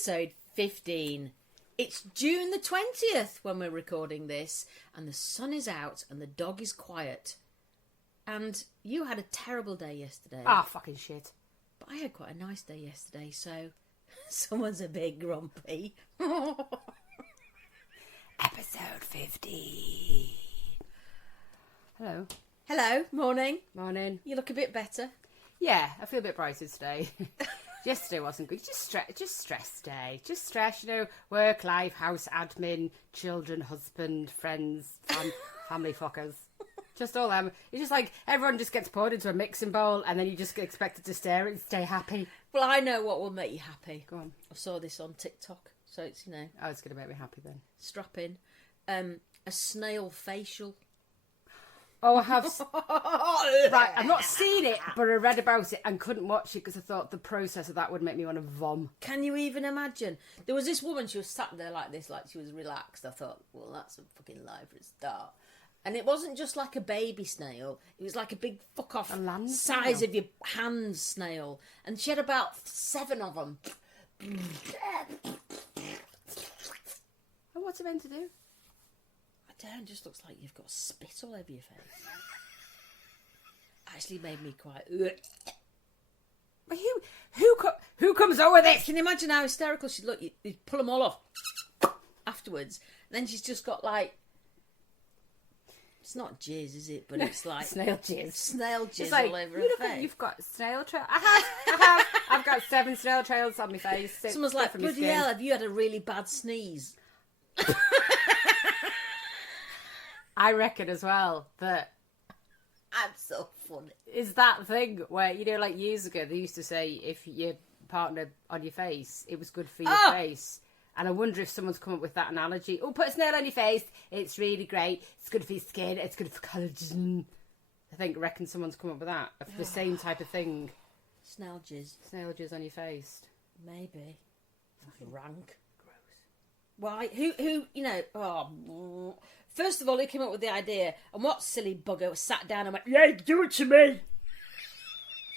episode 15. It's June the 20th when we're recording this, and the sun is out and the dog is quiet. And you had a terrible day yesterday. Ah, fucking shit. But I had quite a nice day yesterday, so someone's a bit grumpy. Episode 50. Hello. Hello, morning. Morning. You look a bit better. Yeah, I feel a bit brighter today. Yesterday wasn't good. Just stress day. Just stress, work, life, house, admin, children, husband, friends, family fuckers. Just all them. It's just like everyone just gets poured into a mixing bowl and then you just get expected to stare and stay happy. Well, I know what will make you happy. Go on. I saw this on TikTok, so it's, Oh, it's going to make me happy then. strap in. A snail facial. Oh, I have. Right, I've not seen it, but I read about it and couldn't watch it because I thought the process of that would make me want to vom. Can you even imagine? There was this woman, she was sat there like this, like she was relaxed. I thought, well, that's a fucking lie for a start. And it wasn't just like a baby snail. It was like a big fuck-off size snail. of your hand snail. And she had about 7 of them. And what's it meant to do? I don't, it just looks like you've got spit all over your face. Actually made me quite... But who comes up with it? Can you imagine how hysterical she'd look? You pull them all off afterwards. And then she's just got like... It's not jizz, is it? But it's like... Snail jizz. Snail jizz It's like, all over her look face. at, you've got snail trails. I've got 7 snail trails on my face. Someone's like, from my bloody skin. hell, have you had a really bad sneeze? I reckon as well that I'm so funny. is that thing where, like years ago, they used to say if your partner on your face, it was good for your face. And I wonder if someone's come up with that analogy. Oh, put a snail on your face. It's really great. It's good for your skin. It's good for collagen. I reckon someone's come up with that. For the same type of thing. Snail jizz. Snail jizz on your face. Maybe. Fucking rank. Gross. Why? Who, oh. First of all, who came up with the idea? And what silly bugger sat down and went, yeah, do it to me.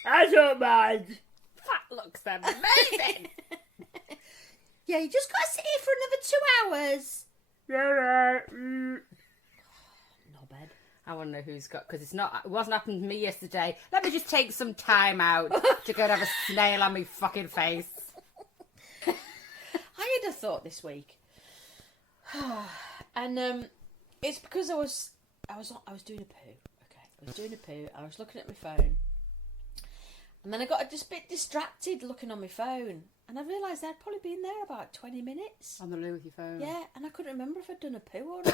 I don't mind. That looks amazing. Yeah, you just got to sit here for another 2 hours. Yeah. Knobhead. I want to know who's got, because it wasn't happening to me yesterday. Let me just take some time out to go and have a snail on my fucking face. I had a thought this week. And it's because I was doing a poo. Okay. I was doing a poo. I was looking at my phone. And then I got just a bit distracted looking on my phone. And I realised I'd probably been there about 20 minutes. On the loo with your phone. Yeah, and I couldn't remember if I'd done a poo or not.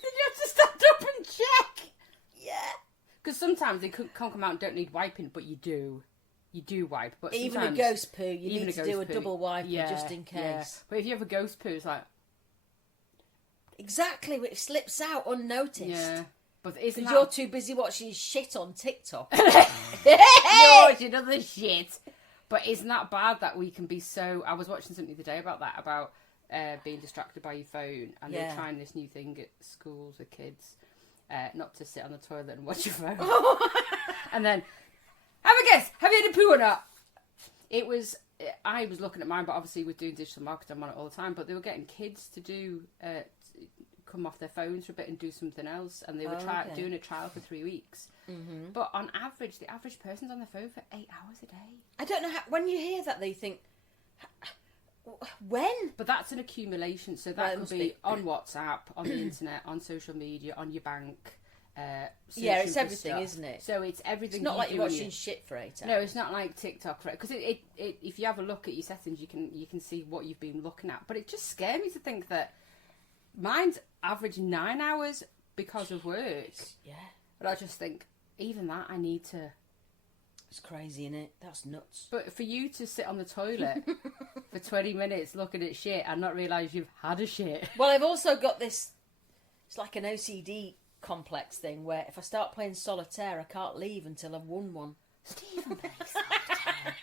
Did you have to stand up and check? Yeah. Because sometimes they can't come out and don't need wiping, but you do. You do wipe. But Even a ghost poo, you even need to a do a ghost poo, double wipe yeah, just in case. Yeah. But if you have a ghost poo, it's like... Exactly, it slips out unnoticed. Yeah. But isn't Because you're too busy watching shit on TikTok. You're watching other shit. But isn't that bad that we can be so... I was watching something the other day about that, about being distracted by your phone. And they're trying this new thing at schools with kids. Not to sit on the toilet and watch your phone. And then, have a guess. Have you had a poo or not? I was looking at mine, but obviously we're doing digital marketing, I'm on it all the time. But they were getting kids to do... come off their phones for a bit and do something else, and they were doing a trial for 3 weeks. Mm-hmm. But on average, the average person's on their phone for 8 hours a day. I don't know how, when you hear that, they think, when? But that's an accumulation, so that could be on WhatsApp, on the internet, on social media, on your bank. Yeah, it's everything, stuff. Isn't it? So it's everything. It's not like you're watching shit for 8 hours. No, it's not like TikTok, right? Because if you have a look at your settings, you can see what you've been looking at. But it just scares me to think that mine's average 9 hours because of work. Yeah. But I just think, even that, I need to... It's crazy, innit? That's nuts. But for you to sit on the toilet for 20 minutes looking at shit and not realise you've had a shit. Well, I've also got this... It's like an OCD complex thing where if I start playing solitaire, I can't leave until I've won one. Stephen plays solitaire.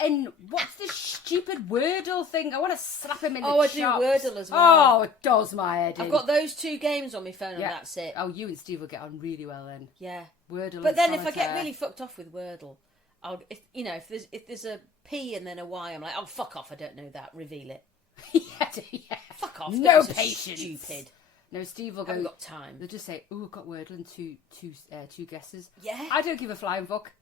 And what's this stupid Wordle thing? I want to slap him in the chops. I do Wordle as well. Oh, it does my head in. I've got those 2 games on my phone and that's it. Oh, you and Steve will get on really well then. Yeah. Wordle But and then solitaire. if I get really fucked off with Wordle, if there's a P and then a Y, I'm like, oh fuck off, I don't know that. Reveal it. yeah. Fuck off. No patience. Stupid. No, Steve will I haven't go. got time. They'll just say, "Oh, I've got WIDL and two guesses." Yeah. I don't give a flying fuck.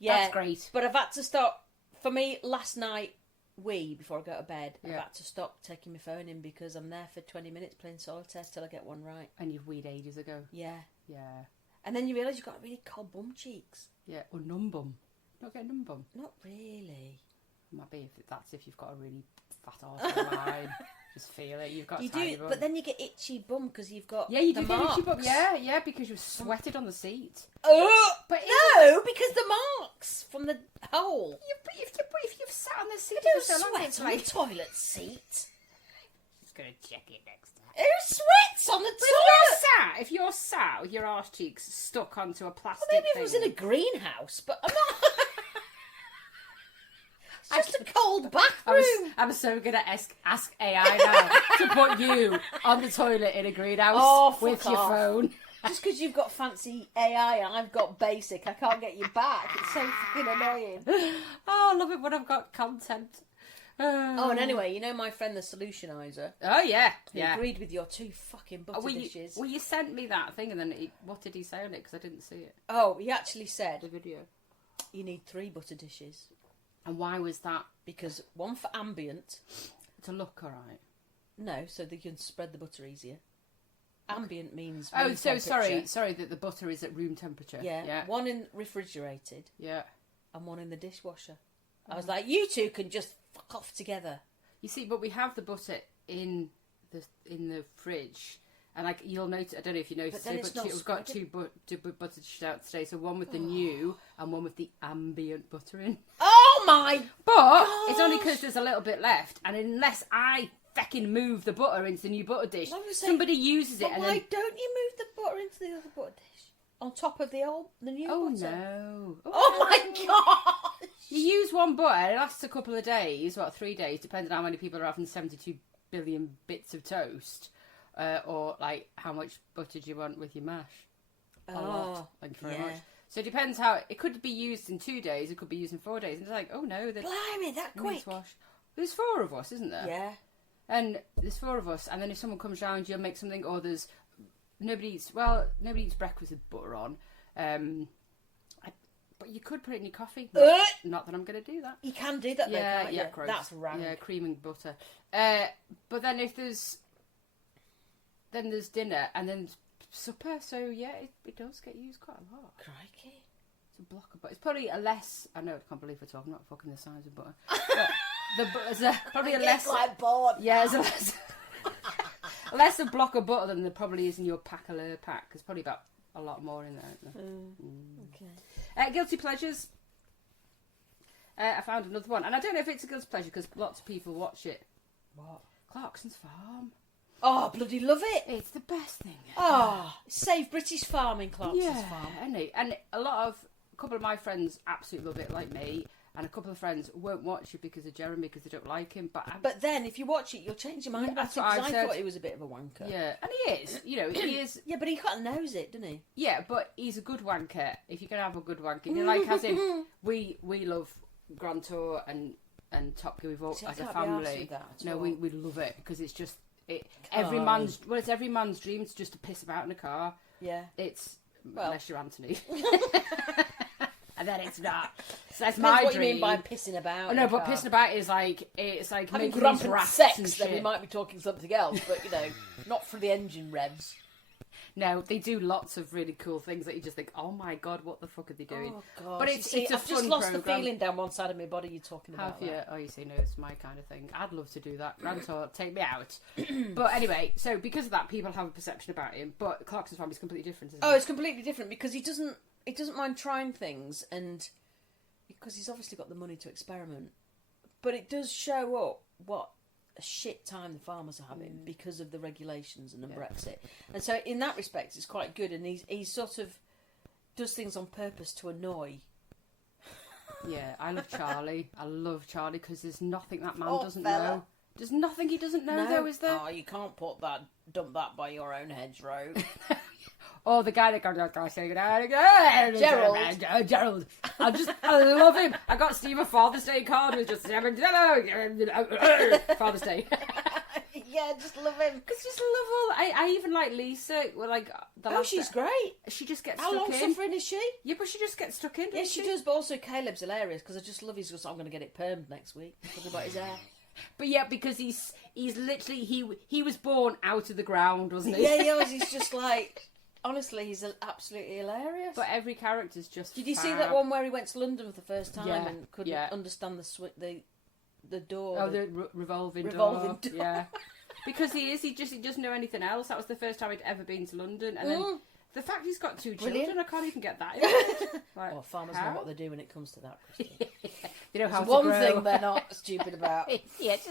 Yeah, That's great. But I've had to stop. For me, last night, before I go to bed, I've had to stop taking my phone in because I'm there for 20 minutes playing solitaire till I get one right. And you've weed ages ago. Yeah. Yeah. And then you realise you've got really cold bum cheeks. Yeah. Or numb bum. Not get a numb bum. Not really. Might be if you've got a really fat arse line. Just feel it. You've got You tiny do, bum. but then you get itchy bum because you've got you the do get itchy bum. marks. Yeah, because you've sweated on the seat. Oh, But no, because the marks from the hole. But if you've sat on the seat You for so long, sweat it's on like... the toilet seat. Just gonna check it next time. Who sweats on the But toilet? if you're sat with your arse cheeks stuck onto a plastic Well, maybe if thing... it was in a greenhouse, but I'm not. It's just a cold bathroom. I'm so gonna ask AI now to put you on the toilet in a greenhouse with fuck your off. phone. Just because you've got fancy AI and I've got basic, I can't get you back. It's so fucking annoying. Oh, I love it when I've got content. Oh, and anyway, you know my friend the Solutionizer? Oh, yeah. Who Yeah. agreed with your 2 fucking butter dishes. Well, you sent me that thing, and then what did he say on it? Because I didn't see it. Oh, he actually said The video. you need 3 butter dishes. And why was that? Because one for ambient. To look alright. No, so they can spread the butter easier. Ambient means Oh, room so temperature. sorry that the butter is at room temperature. Yeah, one in refrigerated Yeah. and one in the dishwasher. I was like, you two can just fuck off together. You see, but we have the butter in the fridge, and like you'll notice. I don't know if you noticed, then it, it's but not we've got spreading. two butter dishes out today. So one with the new and one with the ambient butter in. Oh my! But it's only because there's a little bit left, and unless I fucking move the butter into the new butter dish, I was saying, somebody uses it, But and why then don't you move the butter into the other butter dish on top of the new oh butter? no! Oh my god! You use one butter, it lasts a couple of days, 3 days, depending on how many people are having 72 billion bits of toast, or like how much butter do you want with your mash? A lot. Thank you very much. So it depends how it could be used in 2 days. It could be used in 4 days. And it's like, oh no, Blimey, that quick! There's 4 of us, isn't there? Yeah. And there's 4 of us. And then if someone comes round, you'll make something. Or there's nobody eats breakfast with butter on. But you could put it in your coffee. Not that I'm going to do that. You can do that, though, can't you? Gross. That's rank. Yeah, cream and butter. But then there's dinner and then supper. So yeah, it does get used quite a lot. Crikey. It's a block of butter. It's probably a less. I know, I can't believe we're talking about fucking the size of butter. But there's probably a less. Like bored. Yeah, there's a less. Less a block of butter than there probably is in your pack. There's probably about a lot more in there. Isn't there? Okay. Guilty pleasures. I found another one, and I don't know if it's a guilty pleasure because lots of people watch it. What? Clarkson's Farm. Oh, bloody love it. It's the best thing. Oh, save British farming, Clarkson's Farm. And a couple of my friends absolutely love it, like me, and a couple of friends won't watch it because of Jeremy, because they don't like him. But then, if you watch it, you'll change your mind about it, that's what because I've I said. thought he was a bit of a wanker. yeah, and he is. You know, he is. Yeah, but he kind of knows it, doesn't he? Yeah, but he's a good wanker. If you're gonna have a good wanker, you know, like as in we love Grand Tour and Top Gear. We've all See, I as a can't be arsed family. with that at No, all. we love it because it's just it's every man's dream to just to piss about in a car. Yeah. It's Well. unless you're Anthony. And then it's not. So that's Depends my what dream. you mean by pissing about. Oh in no, a but car. pissing about is like Having making these rampant rafts sex, and then we shit. might be talking something else, but not for the engine revs. No, they do lots of really cool things that you just think, oh my god, what the fuck are they doing? Oh god! But it's I've a just fun lost program. the feeling down one side of my body. You're talking about Have you? that. Oh, you see, no, it's my kind of thing. I'd love to do that. Grand Tour, take me out. But anyway, so because of that, people have a perception about him. But Clarkson's Farm is completely different, isn't Oh, it? it's completely different because he doesn't mind trying things, and because he's obviously got the money to experiment. But it does show up what a shit time the farmers are having because of the regulations and the Brexit. And so in that respect, it's quite good. And he sort of does things on purpose to annoy. Yeah, I love Charlie. I love Charlie because there's nothing that man Poor doesn't fella. know. There's nothing he doesn't know, though, is there? Oh, you can't dump that by your own hedgerow. or the guy that goes, Gerald. I love him. I got Steve a Father's Day card with just Father's Day. Yeah, just love him. Because just love all. I even like Lisa. Well, like she's great. She just gets How stuck long in. suffering is she? Yeah, but she just gets stuck in. Yeah, she does. But also Caleb's hilarious because I just love his. I'm going to get it permed next week. Talking about his hair. But yeah, because he's literally he was born out of the ground, wasn't he? Yeah, he was. He's just like, honestly, he's absolutely hilarious. But every character's just. Did you see that one where he went to London for the first time and couldn't understand the door? Oh, the revolving door. Yeah, because he doesn't know anything else. That was the first time he'd ever been to London, and then the fact he's got 2 children, I can't even get that. Like, well, farmers know what they do when it comes to that, Christine. They know how to one grow. thing they're not stupid about. Yeah, it's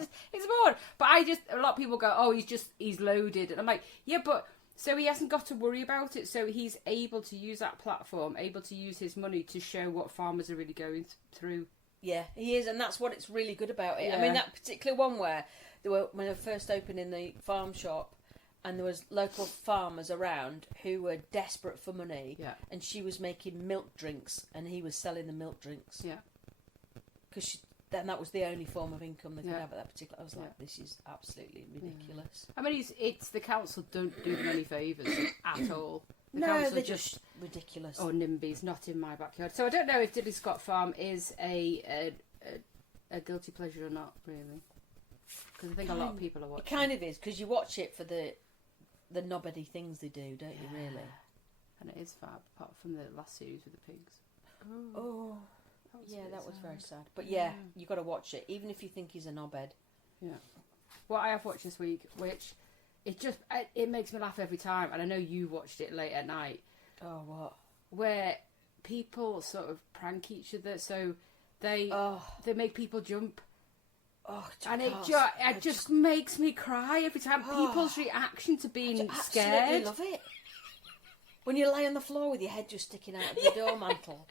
bored. But a lot of people go, oh, he's loaded. And I'm like, yeah, but so he hasn't got to worry about it. So he's able to use that platform, able to use his money to show what farmers are really going through. Yeah, he is. And that's what it's really good about it. Yeah. I mean, that particular one where when they were first opening the farm shop, and there was local farmers around who were desperate for money, and she was making milk drinks, and he was selling the milk drinks. Yeah. Because then that was the only form of income they could have at that particular. I was like, this is absolutely ridiculous. I mean, it's the council don't do them any favours at all. No, they're just ridiculous. Oh, NIMBYs, not in my backyard. So I don't know if Diddley Scott Farm is a guilty pleasure or not, really. Because I think a lot of people are watching. It kind of is, because you watch it for the nobbedy things they do, don't you, really? And it is fab, apart from the last series with the pigs. Oh. That was very sad. But yeah, you got to watch it, even if you think he's a knobhead. Yeah. What I have watched this week, which it makes me laugh every time, and I know you watched it late at night. Oh, what? Where people sort of prank each other, so they make people jump. Oh, and it just makes me cry every time. People's reaction to being scared. I love it. When you lay on the floor with your head just sticking out of the door mantle.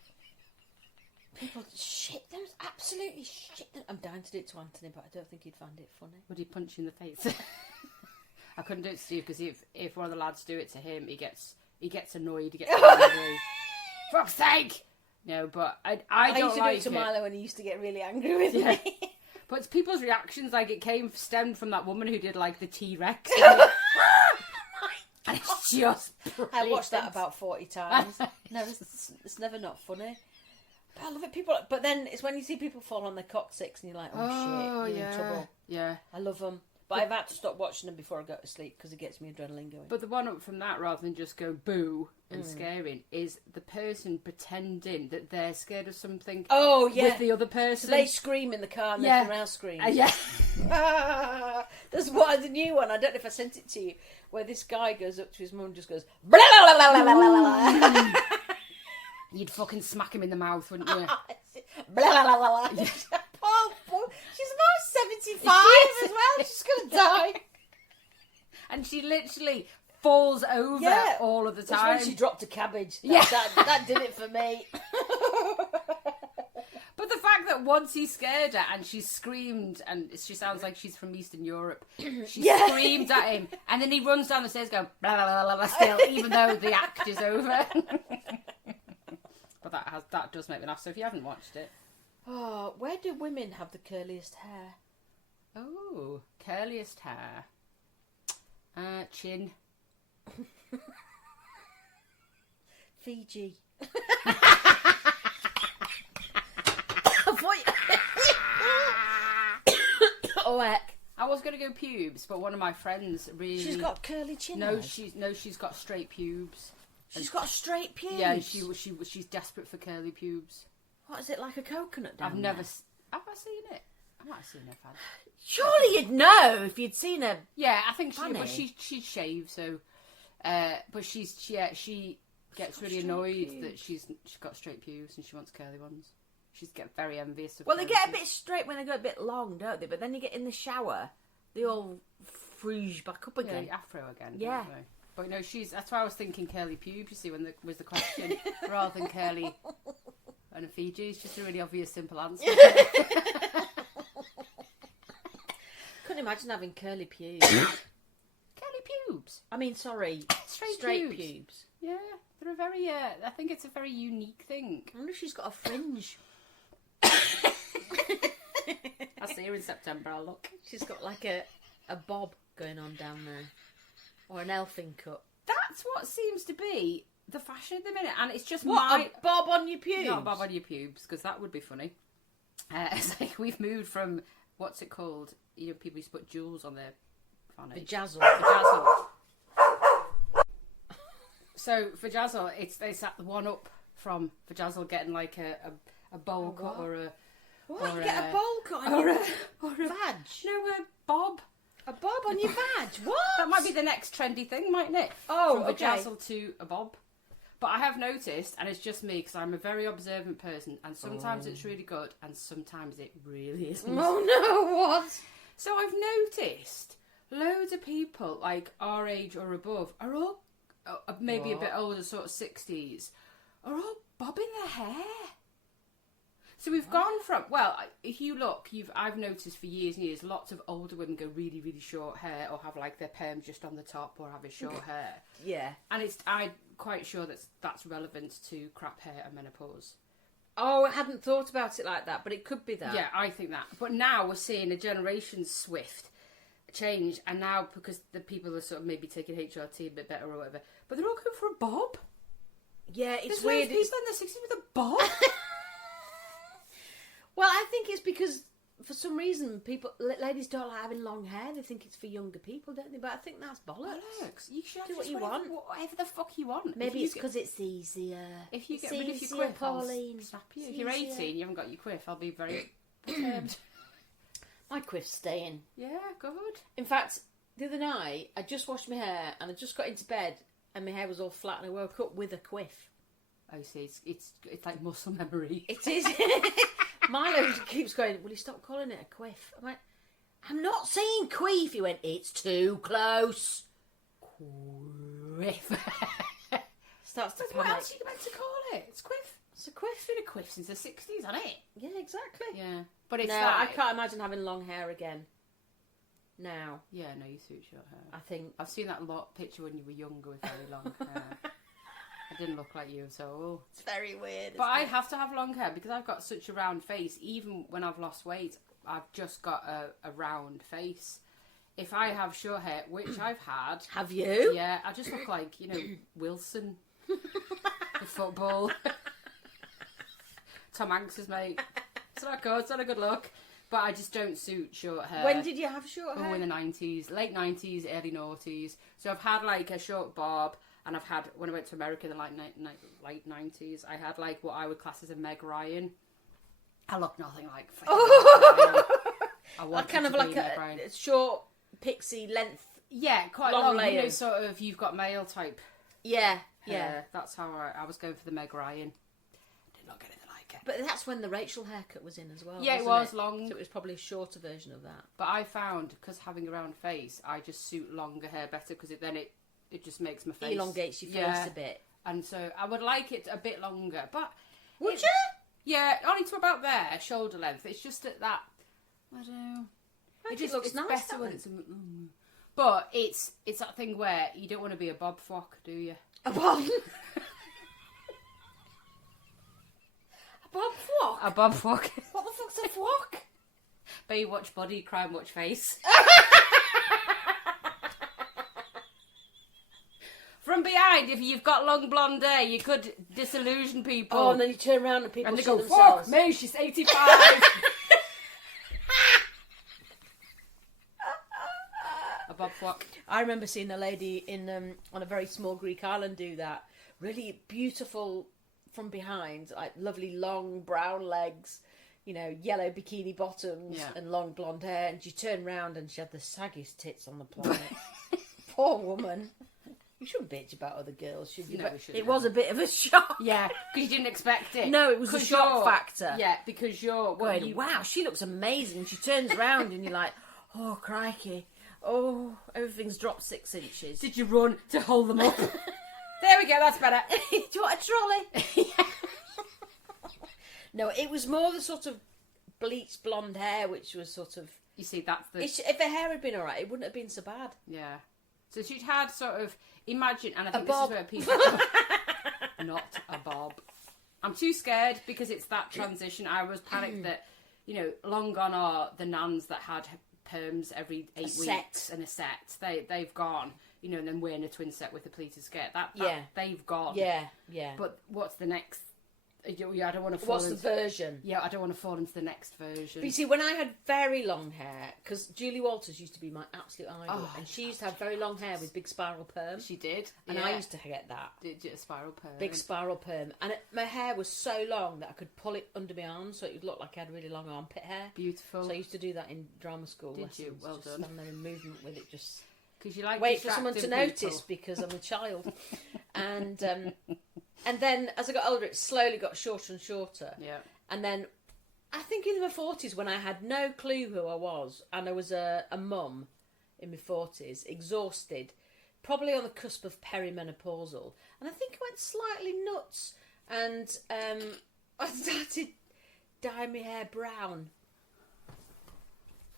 People shit them, absolutely shit them. I'm dying to do it to Anthony, but I don't think he'd find it funny. Would he punch you in the face? I couldn't do it to Steve, because if one of the lads do it to him, he gets annoyed, he gets angry. Fuck's sake! No, but I don't used to like do it to Milo when he used to get really angry with me. But it's people's reactions, like it stemmed from that woman who did like the T-Rex. And it's just brilliant. I watched that about 40 times. No, it's never not funny. But I love it. But then it's when you see people fall on their coccyx and you're like, oh shit, you're in trouble. Yeah. I love them. But I've had to stop watching them before I go to sleep because it gets me adrenaline going. But the one up from that, rather than just go boo and scaring, is the person pretending that they're scared of something. Oh, yeah. With the other person. So they scream in the car and they come around screaming. Yeah. There's a new one, I don't know if I sent it to you, where this guy goes up to his mum and just goes, blah, blah, blah, blah, blah, blah. You'd fucking smack him in the mouth, wouldn't you? Blah, blah, blah, blah, blah. Poor, she's about 75 as well. She's going to die. And she literally falls over all of the time. That's when she dropped a cabbage. That did it for me. But the fact that once he scared her and she screamed, and she sounds like she's from Eastern Europe, she screamed at him, and then he runs down the stairs going blah blah blah blah, blah still, even though the act is over. But that does make me laugh. So if you haven't watched it, where do women have the curliest hair? Oh, curliest hair, chin. Fiji. Oh heck! I was going to go pubes, but one of my friends really. She's got curly chin. She's got straight pubes. She's got straight pubes. Yeah, she's desperate for curly pubes. What is it, like a coconut down Have there? I seen it? I might have seen her fan. Surely you'd know if you'd seen her. Yeah, I think she shaved, so. But she gets really annoyed that she's got straight pubes and she wants curly ones. She's very envious of. Well, they get a bit straight when they go a bit long, don't they? But then you get in the shower, they all fringe back up again. Yeah, afro again. Yeah. Don't they? But no, that's why I was thinking curly pubes. You see, when was the question rather than curly and a Fiji. It's just a really obvious, simple answer. Couldn't imagine having curly pubes. Curly pubes. I mean, sorry, Straight pubes. Yeah. very. I think it's a very unique thing. I wonder if she's got a fringe. I'll see her in September. I'll look. She's got like a bob going on down there, or an elfin cut. That's what seems to be the fashion at the minute, and it's just a bob on your pubes. Not a bob on your pubes, because that would be funny. It's like we've moved from what's it called? You know, people used to put jewels on their fanny. Vajazzle. So vajazzle, it's that one up from vajazzle getting like a bowl cut or a. What? Or get a bowl cut on your vag? No, a bob. A bob on your vag? What? That might be the next trendy thing, mightn't it? Oh, from okay. vajazzle to a bob. But I have noticed, and it's just me, because I'm a very observant person, and sometimes it's really good, and sometimes it really isn't. Oh no, what? So I've noticed loads of people, like our age or above, are all, maybe a bit older, sort of 60s, are all bobbing their hair. So we've gone from, well, if you look, I've noticed for years and years, lots of older women go really, really short hair, or have like their perm just on the top, or have a short hair. Yeah. And I'm quite sure that's relevant to crap hair and menopause. Oh, I hadn't thought about it like that, but it could be that. Yeah, I think that. But now we're seeing a generation swift change, and now because the people are sort of maybe taking HRT a bit better or whatever, but they're all going for a bob. Yeah, it's There's weird. There's people in their 60s with a bob. Well, I think it's because for some reason ladies don't like having long hair. They think it's for younger people, don't they? But I think that's bollocks. You should do what you want. Whatever the fuck you want. Maybe it's because it's easier. If you it's get rid of your quiff, Pauline. I'll snap you. If you're 18 and you haven't got your quiff, I'll be very perturbed. My quiff's staying. Yeah, good. In fact, the other night, I just washed my hair and I just got into bed and my hair was all flat and I woke up with a quiff. Oh, see, it's like muscle memory. It is. Milo keeps going, will you stop calling it a quiff? I'm like, I'm not saying queef. He went, it's too close. Quiff. Starts to panic. What else are you meant to call it? It's quiff. It's a quiff. It's been a quiff since the 60s, hasn't it? Yeah, exactly. Yeah. But it's no, that. I can't imagine having long hair again. Now. Yeah, no, you suit short hair. I think. I've seen that picture when you were younger with very long hair. I didn't look like you, so... It's very weird. But I have to have long hair because I've got such a round face. Even when I've lost weight, I've just got a round face. If I have short hair, which I've had... Have you? Yeah, I just look like, Wilson. The football. Tom Hanks's mate. It's not good, it's not a good look. But I just don't suit short hair. When did you have short hair? Oh, in the 90s. Late 90s, early noughties. So I've had like a short bob. And I've had, when I went to America in the late 90s, I had like what I would class as a Meg Ryan. I look nothing like I want kind of like a short pixie length. Yeah, quite long. Sort of you've got male type. Yeah, hair. yeah. That's how I was going for the Meg Ryan. Did not get anything like it. But that's when the Rachel haircut was in as well. Yeah, it was long. So it was probably a shorter version of that. But I found, because having a round face, I just suit longer hair better because it just makes my face... Elongates your face a bit. And so I would like it a bit longer, but... Would you? Yeah, only to about there, shoulder length. It's just at that... I don't know. It looks nice, better when it's... But it's that thing where you don't want to be a bob flock, do you? A bob? A bob flock? A bob flock. What the fuck's a flock? Baywatch body, crime watch face. From behind, if you've got long blonde hair, you could disillusion people. Oh, and then you turn around and people and they shit go, themselves. Fuck me, she's 85. A bob flock. I remember seeing a lady on a very small Greek island do that. Really beautiful from behind, like lovely long brown legs, yellow bikini bottoms and long blonde hair. And she turned round and she had the saggiest tits on the planet. Poor woman. You shouldn't bitch about other girls, should you? No, But we shouldn't. it was a bit of a shock. Yeah, because you didn't expect it. No, it was a shock factor. Yeah, because you're... Going, wow, she looks amazing. She turns around and you're like, oh, crikey. Oh, everything's dropped 6 inches. Did you run to hold them up? There we go, that's better. Do you want a trolley? Yeah. No, it was more the sort of bleached blonde hair, which was sort of... You see, that's the... If her hair had been alright, it wouldn't have been so bad. Yeah. So she'd had sort of... Imagine, and I think bob. this is where people... not a bob. I'm too scared because it's that transition. I was panicked that, you know, long gone are the nans that had perms every 8 weeks and a set. They've gone, you know, and then wearing a twin set with a pleated skirt. That they've gone. Yeah. But what's the next? I don't want to fall What's the version? Yeah, I don't want to fall into the next version. But you see, when I had very long hair, because Julie Walters used to be my absolute idol, and she used to have very long hair with big spiral perm. She did. And I used to get that. Did you a spiral perm? Big spiral perm. And my hair was so long that I could pull it under my arms so it would look like I had really long armpit hair. Beautiful. So I used to do that in drama school lessons. You? Well just done. Stand there in movement with it, just... Because you like wait for someone to notice people. because I'm a child. And then as I got older, it slowly got shorter and shorter. Yeah. And then I think in my 40s, when I had no clue who I was, and I was a mum in my 40s, exhausted, probably on the cusp of perimenopausal, and I think I went slightly nuts, and I started dyeing my hair brown.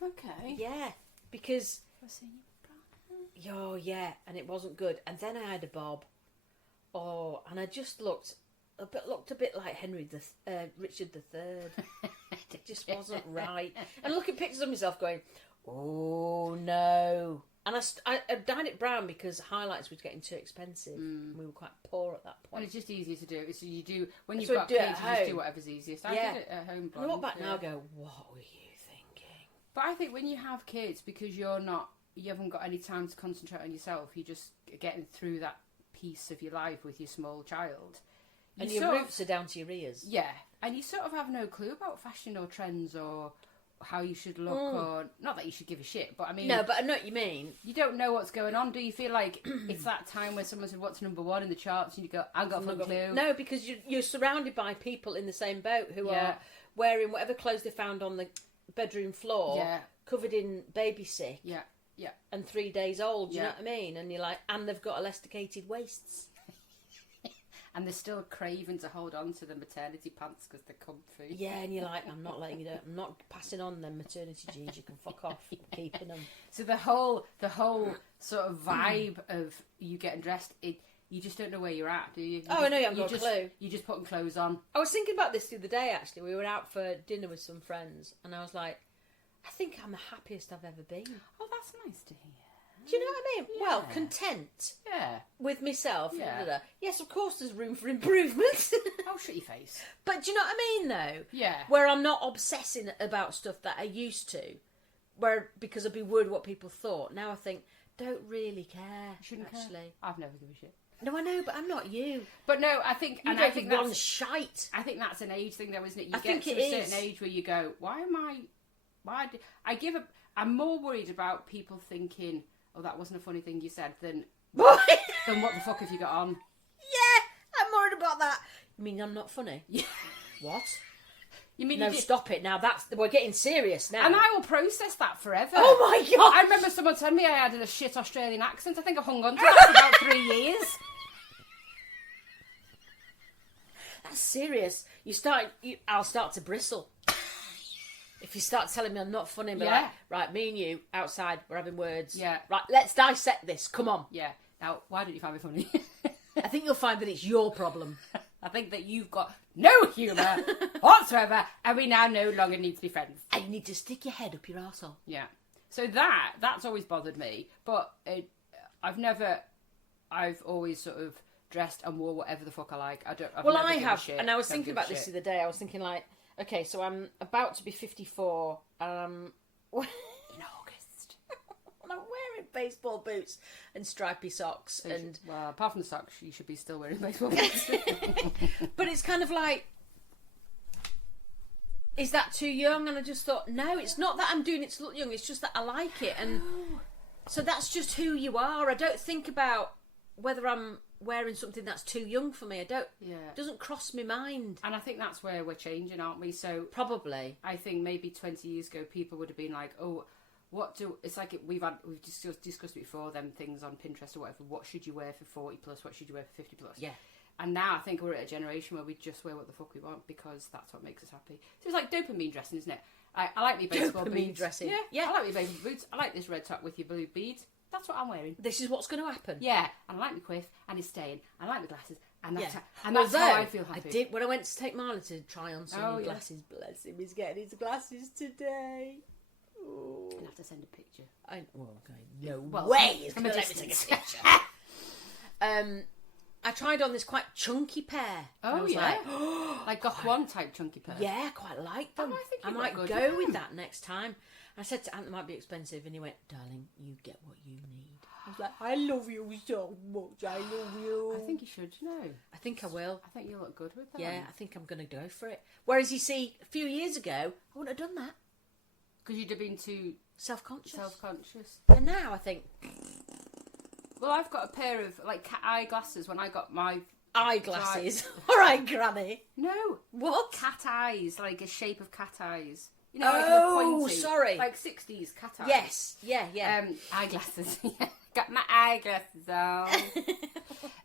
Okay. Yeah, because... I've seen you brown hair. Oh, yeah, and it wasn't good. And then I had a bob. Oh, and I just looked a bit like Richard III. It just wasn't right. And looking at pictures of myself going, oh no. And I dyed it brown because highlights was getting too expensive. And we were quite poor at that point. And it's just easier to do. So you do, when you've So got do it kids, at you just do home. whatever's easiest. I Yeah. did it at home. And I look blonde, back now and go, what were you thinking? But I think when you have kids, because you haven't got any time to concentrate on yourself, you're just getting through that piece of your life with your small child. And your roots are down to your ears. Yeah. And you sort of have no clue about fashion or trends or how you should look or... Not that you should give a shit, but I mean... No, but I know what you mean. You don't know what's going on. Do you feel like it's that time where someone said, what's number one in the charts? And you go, I got a fucking clue. No, because you're surrounded by people in the same boat who are wearing whatever clothes they found on the bedroom floor, covered in baby sick. Yeah. And 3 days old, do you know what I mean? And you're like, and they've got elasticated waists. And they're still craving to hold on to the maternity pants because they're comfy. Yeah, and you're like, I'm not letting you do it. I'm not passing on them maternity jeans. You can fuck off. I'm keeping them. So the whole sort of vibe of you getting dressed, you just don't know where you're at, do you? I know you haven't got a clue. You're just putting clothes on. I was thinking about this the other day, actually. We were out for dinner with some friends, and I was like, I think I'm the happiest I've ever been. Oh, that's nice to hear. Do you know what I mean? Yeah. Well, content. Yeah. With myself. Yeah. Da, da, da. Yes, of course, there's room for improvement. Oh, shut your face. But do you know what I mean, though? Yeah. Where I'm not obsessing about stuff that I used to, because I'd be worried what people thought. Now I think, don't really care. Shouldn't actually. care. I've never given a shit. No, I know, but I'm not you. But no, I think, You and don't I think give one that's shite. I think that's an age thing, though, isn't it? You I get think to it a is. certain age where you go, I'm more worried about people thinking, oh, that wasn't a funny thing you said, than what the fuck have you got on? Yeah, I'm worried about that. You mean I'm not funny? Yeah. What? You mean No, stop it now. We're getting serious now. And I will process that forever. Oh my God! I remember someone telling me I had a shit Australian accent. I think I hung on to that for about 3 years. That's serious. I'll start to bristle. If you start telling me I'm not funny, but like, right, me and you outside, we're having words. Yeah. Right, let's dissect this. Come on. Yeah. Now, why don't you find me funny? I think you'll find that it's your problem. I think that you've got no humour whatsoever, and we now no longer need to be friends. And you need to stick your head up your arsehole. Yeah. So that's always bothered me, but I've always sort of dressed and wore whatever the fuck I like. I have, shit. And I was thinking about this the other day. I was thinking like, okay, so I'm about to be 54. In August. And I'm wearing baseball boots and stripy socks. Well, apart from the socks, you should be still wearing baseball boots. But it's kind of like, is that too young? And I just thought, no, it's not that I'm doing it to look young. It's just that I like it. And so that's just who you are. I don't think about whether I'm wearing something that's too young for me. It doesn't cross my mind. And I think that's where we're changing, aren't we? So probably, I think maybe 20 years ago people would have been like, oh, it's like we've discussed it before, them things on Pinterest or whatever, what should you wear for 40 plus, what should you wear for 50 plus? Yeah. And now I think we're at a generation where we just wear what the fuck we want because that's what makes us happy. So it's like dopamine dressing, isn't it? I like me baseball boots. Dopamine dressing. Yeah, I like me baseball boots. I like this red top with your blue beads. That's what I'm wearing. This is what's going to happen. Yeah, and I like my quiff, and it's staying. I like my glasses, And that's, Yeah. and that's Although, how I feel happy. I did when I went to take Marley to try on some new yeah. glasses. Bless him, he's getting his glasses today. Ooh. I'll have to send a picture. No Well, way he's from going a to let me take a distance. picture. I tried on this quite chunky pair. Oh, I was yeah. like, Like Goth One type chunky pair. yeah, I quite like them. I think I you might look good go with with them. that next time. I said to Ant, they might be expensive, and he went, darling, you get what you need. I was like, I love you so much. I love you. I think you should, you know. I think I will. I think you look good with them. Yeah, I think I'm going to go for it. Whereas, you see, a few years ago, I wouldn't have done that. Because you'd have been too Self-conscious. self-conscious. And now I think, Well, I've got a pair of, like, cat eye glasses when I got my... eyeglasses. All right, Granny. No. What? Cat eyes, like a shape of cat eyes. You know, Oh, like the pointy, sorry. Like 60s cat eyes. Yes. Yeah. Eyeglasses. Got my eyeglasses on.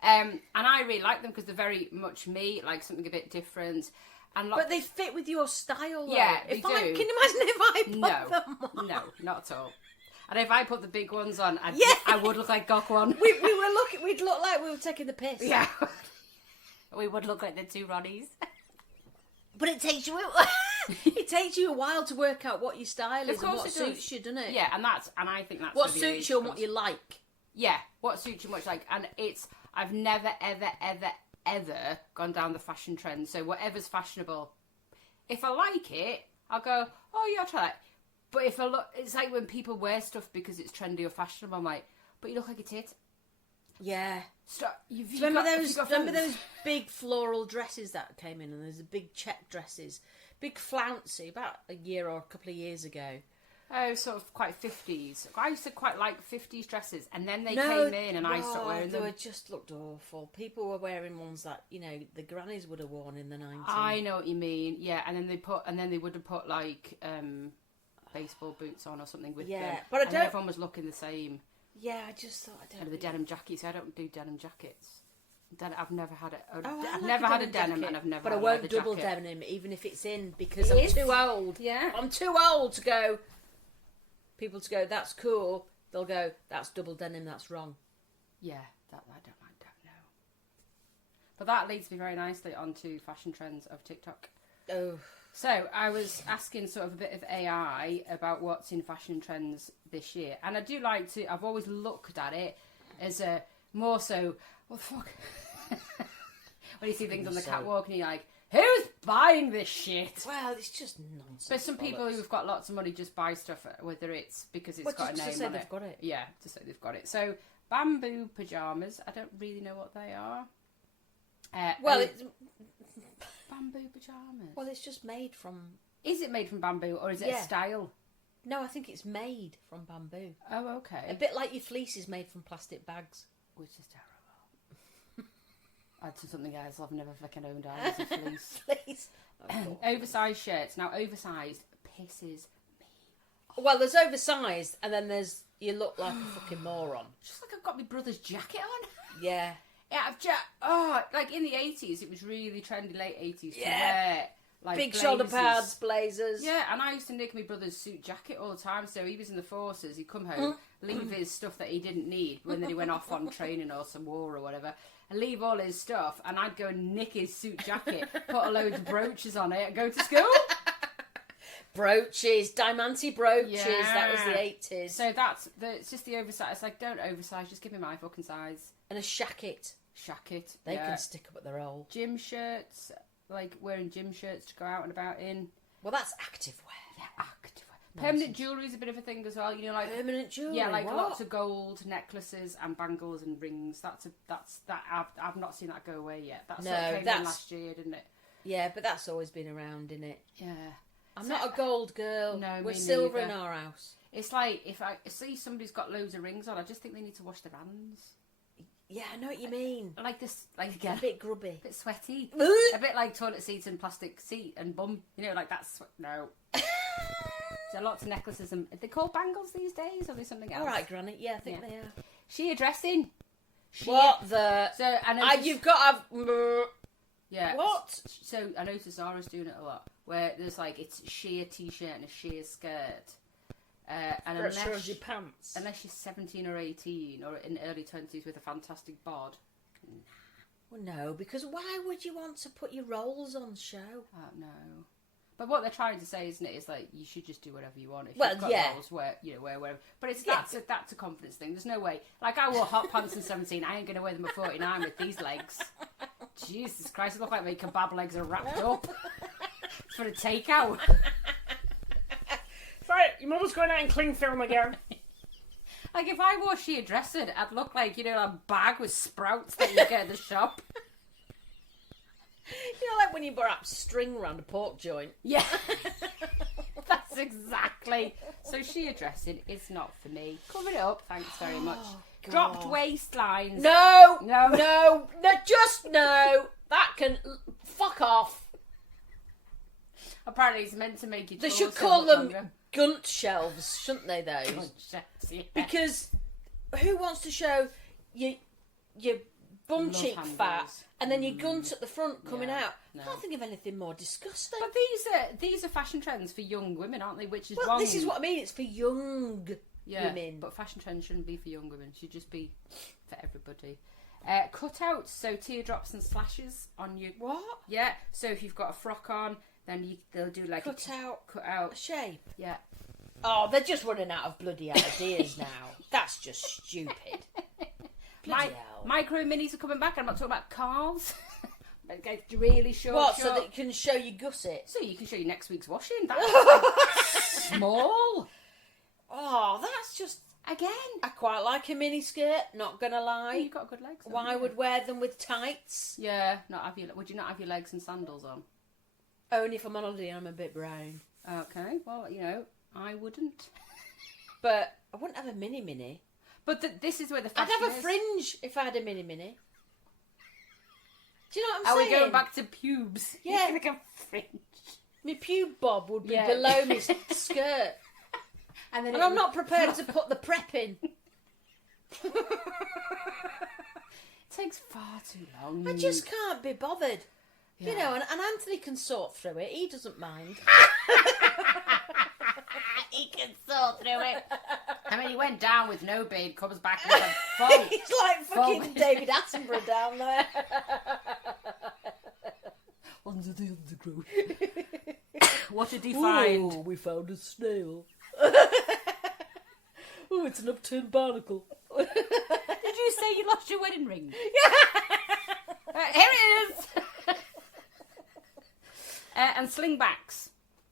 And I really like them because they're very much me, like something a bit different. And But they fit with your style, though. Yeah, If they I do. can you imagine if I put No, them on? no, not at all. And if I put the big ones on, Yeah. I would look like Goth One. We were looking. We'd look like we were taking the piss. Yeah. We would look like the two Ronnies. But it takes you. It takes you a while to work out what your style is and course what it does. suits you, doesn't it? Yeah, and I think that's What where the suits age you and comes. what you like. Yeah, what suits you much like, and I've never ever gone down the fashion trend. So whatever's fashionable, if I like it, I'll go, oh yeah, I'll try that. But if I look, it's like when people wear stuff because it's trendy or fashionable. I'm like, but you look like a tit. Yeah. Remember Remember those big floral dresses that came in, and there's the big check dresses, big flouncy, about a year or a couple of years ago. Oh, sort of quite 50s. I used to quite like 50s dresses, and then they came in, and I stopped wearing them. They just looked awful. People were wearing ones that the grannies would have worn in the 90s. I know what you mean. Yeah, and then they would have put like baseball boots on or something with them. Yeah, but I and don't. everyone was looking the same. Yeah, I just thought I don't. And the denim jackets. I don't do denim jackets. I've never had it. I I've like never a had a denim, jacket, and I've never. But I had won't a double jacket. denim, even if it's in, because It I'm is. too old. Yeah. I'm too old to go. People to go, that's cool. They'll go, that's double denim. That's wrong. Yeah, I don't know. But that leads me very nicely onto fashion trends of TikTok. Oh. So I was asking sort of a bit of AI about what's in fashion trends this year, and I do like to. I've always looked at it as a more so. What the fuck? When you see things on the catwalk and you're like, who's buying this shit? Well, it's just nonsense. But some people who've got lots of money just buy stuff, whether it's because it's got a name to say on they've it. got it. Yeah, to say they've got it. So bamboo pajamas. I don't really know what they are. Bamboo pajamas. Well, it's just made from. Is it made from bamboo or is it a style? No, I think it's made from bamboo. Oh, okay. A bit like your fleece is made from plastic bags. Which is terrible. I'd do something else I've never fucking owned as a fleece. Fleece. Oh, Oversized shirts. Now, oversized pisses me. Well, there's oversized, and then there's you look like a fucking moron. Just like I've got my brother's jacket on. Yeah. Yeah, like in the 80s, it was really trendy, late 80s, to wear like big blazers. shoulder pads, blazers. Yeah, and I used to nick my brother's suit jacket all the time. So he was in the forces. He'd come home, leave his stuff that he didn't need when he went off on training or some war or whatever, and leave all his stuff. And I'd go and nick his suit jacket, put a load of brooches on it, and go to school. Brooches, diamante brooches. Yeah. That was the 80s. So it's just the oversize. It's like, don't oversize, just give me my fucking size. And a shacket. Shacket. They can stick up at their hole. Gym shirts, like wearing gym shirts to go out and about in. Well, that's active wear. Yeah, active wear. Permanent jewellery is a bit of a thing as well. You know, like permanent jewellery. yeah, like what? lots of gold necklaces and bangles and rings. I've not seen that go away yet. That sort of came in last year, didn't it? Yeah, but that's always been around, isn't it? Yeah. I'm not a gold girl. No, we're me silver neither. in our house. It's like if I see somebody's got loads of rings on, I just think they need to wash their hands. Yeah, I know what you mean. Like this, like again, A bit grubby. a bit sweaty, a bit like toilet seats and plastic seat and bum. You know, like that's no. There's lots of necklaces and are they called bangles these days, or are they something else? All right, Granny. Yeah, I think they are. Sheer dressing. What the? So I noticed, you've got to have. yeah. What? So I noticed Zara's doing it a lot, where there's like it's sheer t-shirt and a sheer skirt. And That shows your pants. unless you're 17 or 18 or in early 20s with a fantastic bod. Well, no, because why would you want to put your rolls on show? I don't know. But what they're trying to say, isn't it, is like you should just do whatever you want. If Well, you've got yeah. rolls, wear whatever. But that's a confidence thing. There's no way. Like I wore hot pants in 17. I ain't gonna wear them at 49 with these legs. Jesus Christ! It look like my kebab legs are wrapped up for a takeout. Right, your mother's going out in cling film again. Like if I wore sheer dressing, I'd look like a bag with sprouts that you get at the shop. You know, like when you wrap string around a pork joint. Yeah. That's exactly. So sheer dressing is not for me. Cover it up, thanks very much. God. Dropped waistlines. No, No. just no. That can fuck off. Apparently it's meant to make you. They should call them gunt shelves, shouldn't they? Those, yeah. because who wants to show your bum Love cheek handles. fat and then your gunt at the front coming Yeah, out? no. I can't think of anything more disgusting. But these are fashion trends for young women, aren't they? Which is well, wrong. this is what I mean. It's for young women. But fashion trends shouldn't be for young women. It should just be for everybody. Cutouts, so teardrops and slashes on your. What? Yeah. So if you've got a frock on, then they'll do like Cut out a shape. Yeah. Oh, they're just running out of bloody ideas now. That's just stupid. Bloody hell. Micro minis are coming back. I'm not talking about cars. Like really short. What? So that you can show your gusset? So you can show you next week's washing. That's small. Oh, that's just. Again. I quite like a mini skirt. Not gonna lie. You've got good legs. Why would wear them with tights? Yeah. Would you not have your legs and sandals on? Only if I'm on holiday and I'm a bit brown. Okay. Well, I wouldn't. But I wouldn't have a mini. But this is where the I'd fashion have a is. fringe if I had a mini. Do you know what I'm Are saying? we going back to pubes? Yeah. Like a fringe. My pube bob would be Yeah. below my skirt. And then And I'm not prepared to put the prep in. It takes far too long. I just can't be bothered. Yeah. You know, and Anthony can sort through it. He doesn't mind. He can sort through it. I mean, he went down with no beard, comes back with a full. He's like fucking David Attenborough down there. Under the undergrowth. What did he find? Oh, we found a snail. Oh, it's an upturned barnacle. Did you say you lost your wedding ring? Yeah. Here it is. And slingbacks.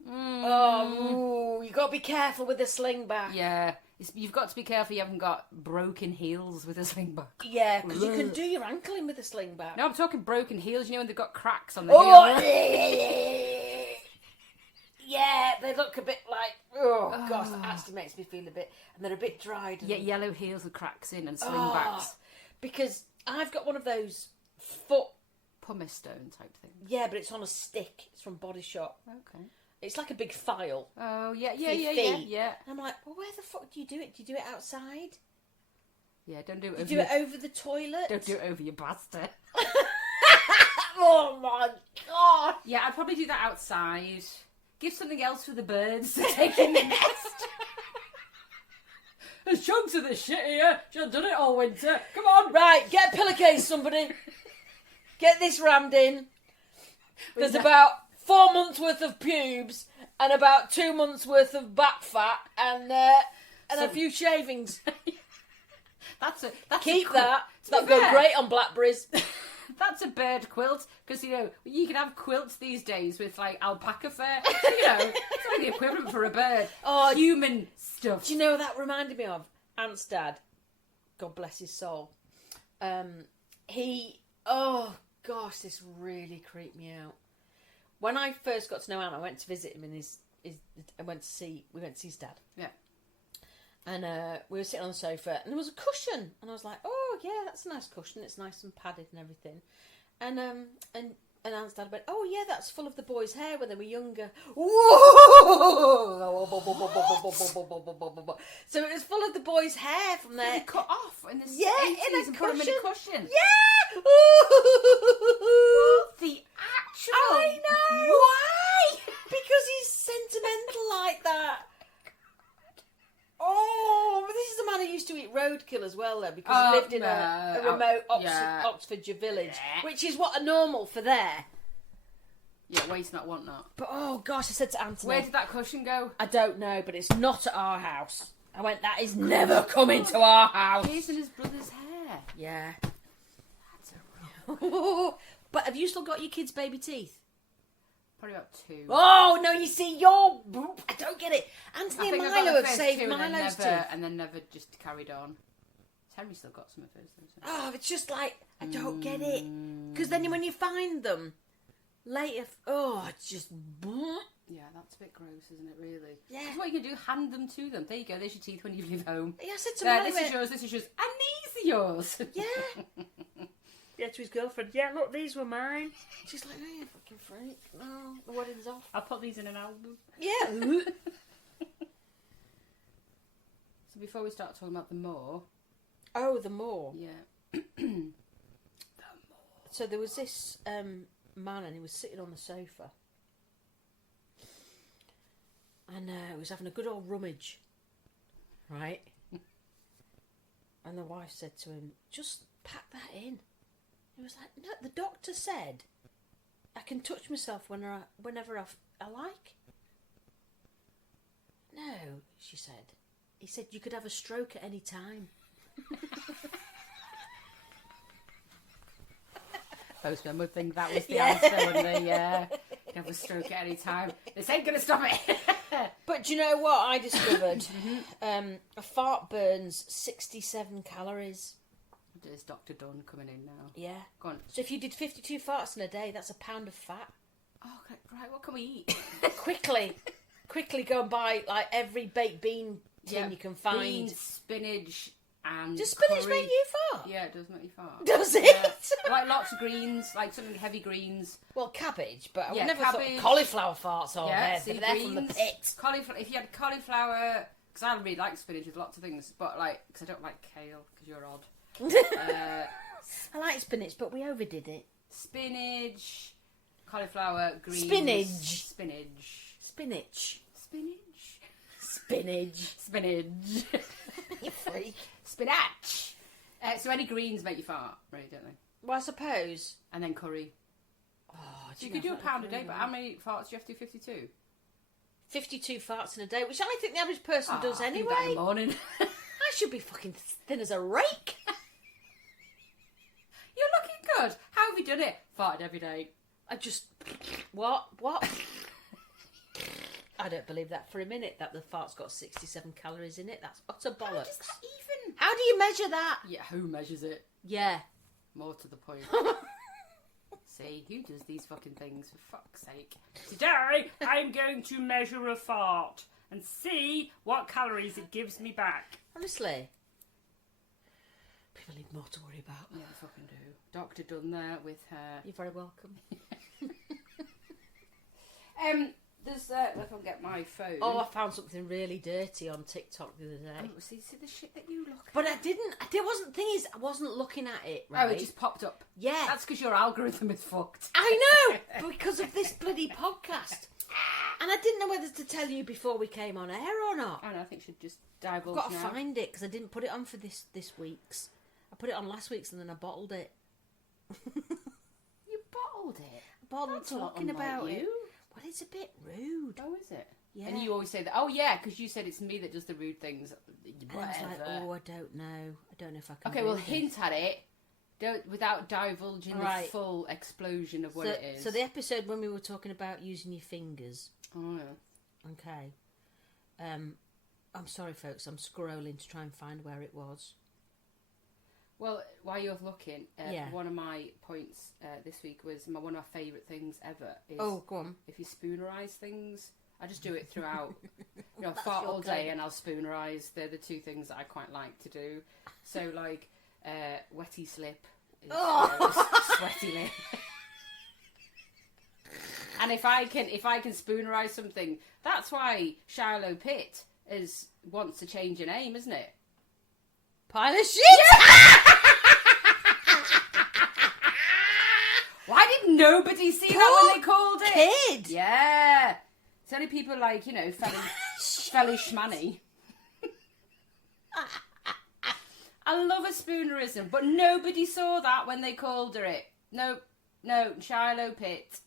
Oh, you got to be careful with the slingback. Yeah, you've got to be careful you haven't got broken heels with a slingback. Yeah, because you can do your ankle in with a slingback. No, I'm talking broken heels. You know when they've got cracks on the Oh, heel. yeah, they look a bit like. Oh gosh, that actually makes me feel a bit. And they're a bit dried. Yeah, yellow heels with cracks in and slingbacks. Because I've got one of those foot. Pumice stone type thing. Yeah, but it's on a stick. It's from Body Shop. Okay. It's like a big file. Oh yeah. And I'm like, well, where the fuck do you do it? Do you do it outside? Yeah, don't do it. Do you do it over the toilet? Don't do it over your bastard. Oh my god! Yeah, I'd probably do that outside. Give something else for the birds to take in the nest. There's chunks of this shit here. You've done it all winter. Come on. Right, get a pillowcase, somebody. Get this rammed in. There's about 4 months worth of pubes and about 2 months worth of back fat and a few shavings. That's Keep that. That'll go great on blackberries. That's a bird quilt, because you can have quilts these days with like alpaca fur. It's like the equivalent for a bird. Oh, human stuff. Do you know what that reminded me of? Ant's dad, God bless his soul. Oh gosh, this really creeped me out. When I first got to know Ant, I went to visit him and we went to see his dad. Yeah. And we were sitting on the sofa, and there was a cushion, and I was like, "Oh yeah, that's a nice cushion. It's nice and padded and everything." And Ant's dad went, "Oh yeah, that's full of the boys' hair when they were younger." So it was full of the boys' hair from there. They cut off in the 80s in a and put them in a cushion. Yeah. What the actual? I know. Why? Because he's sentimental like that. Oh, this is the man who used to eat road typical as well, though, because he lived in a remote Oxfordshire village, which is what are normal for there. Yeah, waste not, want not. But, oh, gosh, I said to Anthony... Where did that cushion go? I don't know, but it's not at our house. I went, that is never coming to our house. His and his brother's hair. Yeah. That's a rock. But have you still got your kids' baby teeth? Probably about 2. Oh, no, you see, I don't get it. Anthony and I got Milo the have first saved 2 Milo's teeth. and then never just carried on. Henry still got some of his, though. So. Oh, it's just like, I don't get it. Because then when you find them later, it's just... Yeah, that's a bit gross, isn't it, really? Yeah. Because what you can do, hand them to them. There you go, there's your teeth when you leave home. Yeah, I said to Milo... This is yours, and these are yours. Yeah. Yeah, to his girlfriend. Yeah, look, these were mine. She's like, oh, you fucking freak. No, the wedding's off. I'll put these in an album. Yeah. So before we start talking about the more... Oh, the more. Yeah. The more. So there was this man and he was sitting on the sofa. And he was having a good old rummage. Right? And the wife said to him, just pack that in. He was like, no, the doctor said I can touch myself whenever I like. No, she said. He said you could have a stroke at any time. Most men would think that was the answer when they have a stroke at any time. This ain't going to stop it. But do you know what I discovered? A fart burns 67 calories. There's Dr. Dunn coming in now. Yeah. Go on. So if you did 52 farts in a day, that's a pound of fat. Oh, okay. Right, what can we eat? Quickly go and buy like every baked bean tin you can find. Beans, spinach, and does spinach curry. make you fart? Yeah, it does make you fart. Does it? Yeah. Like lots of greens, like something heavy greens. Well, cabbage, but I would Yeah, never cabbage. thought cauliflower farts are Yeah, there. see, They're from the greens, pit. If you had cauliflower, because I really like spinach with lots of things, but like, because I don't like kale, because you're odd. I like spinach, but we overdid it. Spinach, cauliflower, greens. Spinach. You freak. Spinach. So any greens make you fart, really, don't they? Well, I suppose. And then curry. Oh, So you could do a pound a day, but how many farts do you have to do? 52? 52 farts in a day, which I think the average person does I do anyway. that in the morning. I should be fucking thin as a rake. You're looking good. How have you done it? Farted every day. I just... What? I don't believe that for a minute, that the fart's got 67 calories in it. That's utter bollocks. How does that even... How do you measure that? Yeah, who measures it? Yeah. More to the point. See, who does these fucking things, for fuck's sake? Today, I'm going to measure a fart and see what calories it gives me back. Honestly. People need more to worry about. Yeah, they fucking do. Dr. Dunn there with her... You're very welcome. There's if I can get my phone. Oh, I found something really dirty on TikTok the other day. Oh, see the shit that you look at. But I wasn't, I wasn't looking at it, right? Oh, it just popped up. Yeah. That's because your algorithm is fucked. I know! Because of this bloody podcast. And I didn't know whether to tell you before we came on air or not. I know, I think you should just divulge I've got to now. find it, because I didn't put it on for this week's. I put it on last week's and then I bottled it. You bottled it? I bottled That's not talking unlike about you. it. Well, it's a bit rude. Oh, is it? Yeah. And you always say that, oh yeah, because you said it's me that does the rude things. And I was like, oh, I don't know. I don't know if I can. Okay, well, hint at it. Don't, without divulging Right. the full explosion of what it is. So the episode when we were talking about using your fingers. Oh, yeah. Okay. I'm sorry, folks. I'm scrolling to try and find where it was. Well, while you're looking, Yeah. one of my points this week was one of my favourite things ever is Oh, go on. if you spoonerise things. I just do it throughout. You know, That's fart your all day thing. and I'll spoonerise. They're the two things that I quite like to do. So, like, wetty slip is sweaty lip. And if I can spoonerise something, that's why Shiloh Pitt wants to change your name, isn't it? Pile of shit! Why did nobody see that when they called it? Kid! Yeah. It's only people like, Felly Schmanny. I love a spoonerism, but nobody saw that when they called her it. No, Shiloh Pit.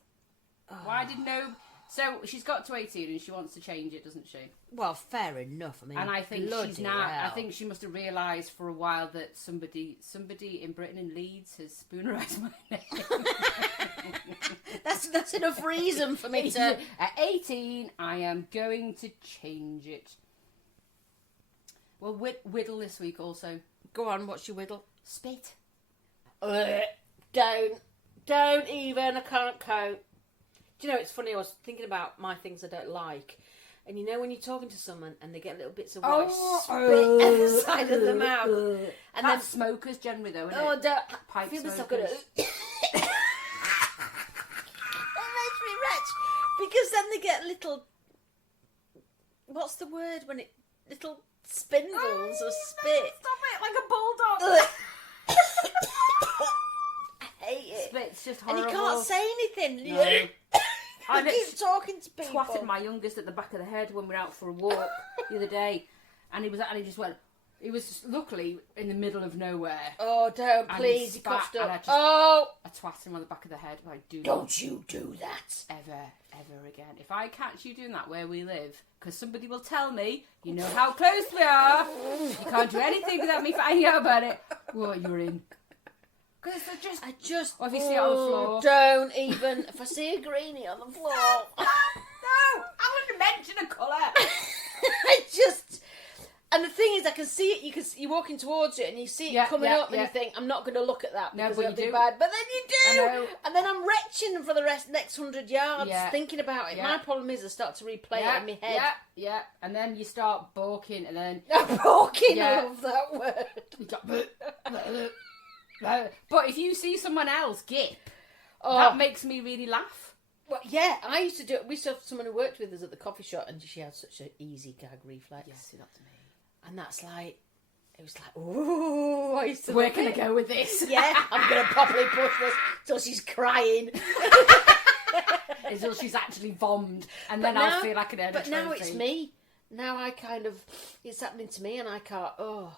Why did no... So she's got to 18 and she wants to change it, doesn't she? Well, fair enough. I mean, and I think she's now... hell. I think she must have realised for a while that somebody in Britain in Leeds has spoonerised my name. That's enough reason for me to... At 18, I am going to change it. Well, WIDL this week also. Go on, what's your WIDL? Spit. Don't even, I can't cope. Do you know, it's funny, I was thinking about my things I don't like. And you know when you're talking to someone and they get little bits of white spit at the side of the mouth. And That's smokers generally though, isn't it? I feel myself going to... That makes me wretch. Because then they get little... What's the word when it... Little spindles of spit. Stop it, like a bulldog. I hate it. Spit's just horrible. And you can't say anything. No. I keep talking to people. Twatted my youngest at the back of the head when we were out for a walk the other day, and he just went. He was luckily in the middle of nowhere. Oh, don't, please! He spat, coughed up. I twatted him on the back of the head. I do Don't not you do that ever again. If I catch you doing that where we live, because somebody will tell me, you know how close we are. You can't do anything without me finding out about it. What you're in. Because I just... Or if you see it on the floor. Don't even... If I see a greenie on the floor... No! I wouldn't mention a colour. I just... And the thing is, I can see it. You're walking towards it and you see it coming up and you think, I'm not going to look at that because it'll be bad. But then you do! I know. And then I'm retching for the next 100 yards thinking about it. Yeah. My problem is I start to replay it in my head. Yeah. And then you start balking and then... Balking, I love that word. You got... But if you see someone else gip, that makes me really laugh. Well, yeah, I used to do it. We used to have someone who worked with us at the coffee shop, and she had such an easy gag reflex. Yes, see, that's me. And that's like, it was like, ooh, I used to. Where can I go with this? Yeah, I'm going to properly push this till she's crying. Until she's actually vommed, and then I'll feel like an But now it's me. Now I kind of, it's happening to me, and I can't. I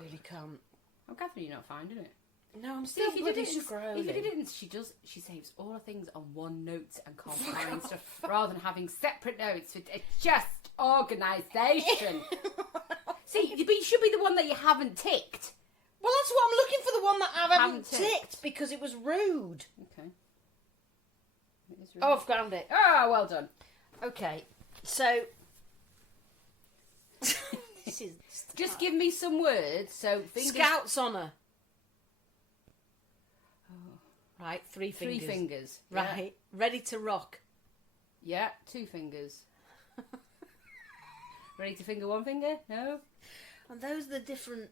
really can't. I'm glad you're not finding it. No, I'm still bloody scrolling. If you didn't, she saves all her things on one note and can't find stuff rather than having separate notes. It's just organisation. See, you should be the one that you haven't ticked. Well, that's what I'm looking for, the one that I haven't ticked because it was rude. Okay. It is rude. Oh, I've found it. Ah, well done. Okay, so... Just give me some words. So Scout's honour. Oh. Right, 3 fingers. 3 fingers. Right, ready to rock. Yeah, 2 fingers. Ready to finger 1 finger? No. And those are the different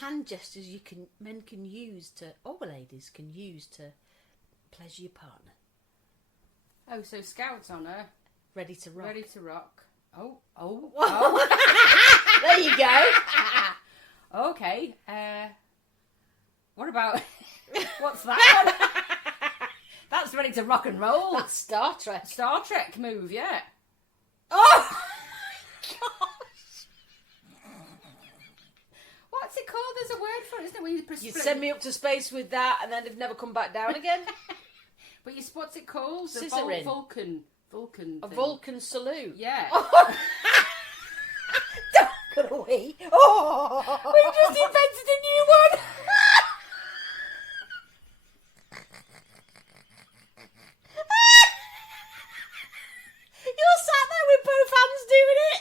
hand gestures men can use to, or ladies can use to pleasure your partner. Oh, so Scout's honour. Ready to rock. Ready to rock. Oh. There you go. Okay. What about... What's that one? That's ready to rock and roll. That's Star Trek. Star Trek move, yeah. Oh, my gosh. What's it called? There's a word for it, isn't it? Where you send me up to space with that and then they've never come back down again. But what's it called? Scissoring. Vulcan A Vulcan Salute. Yeah. Don't go away. Oh, we just invented a new one. You're sat there with both hands doing it.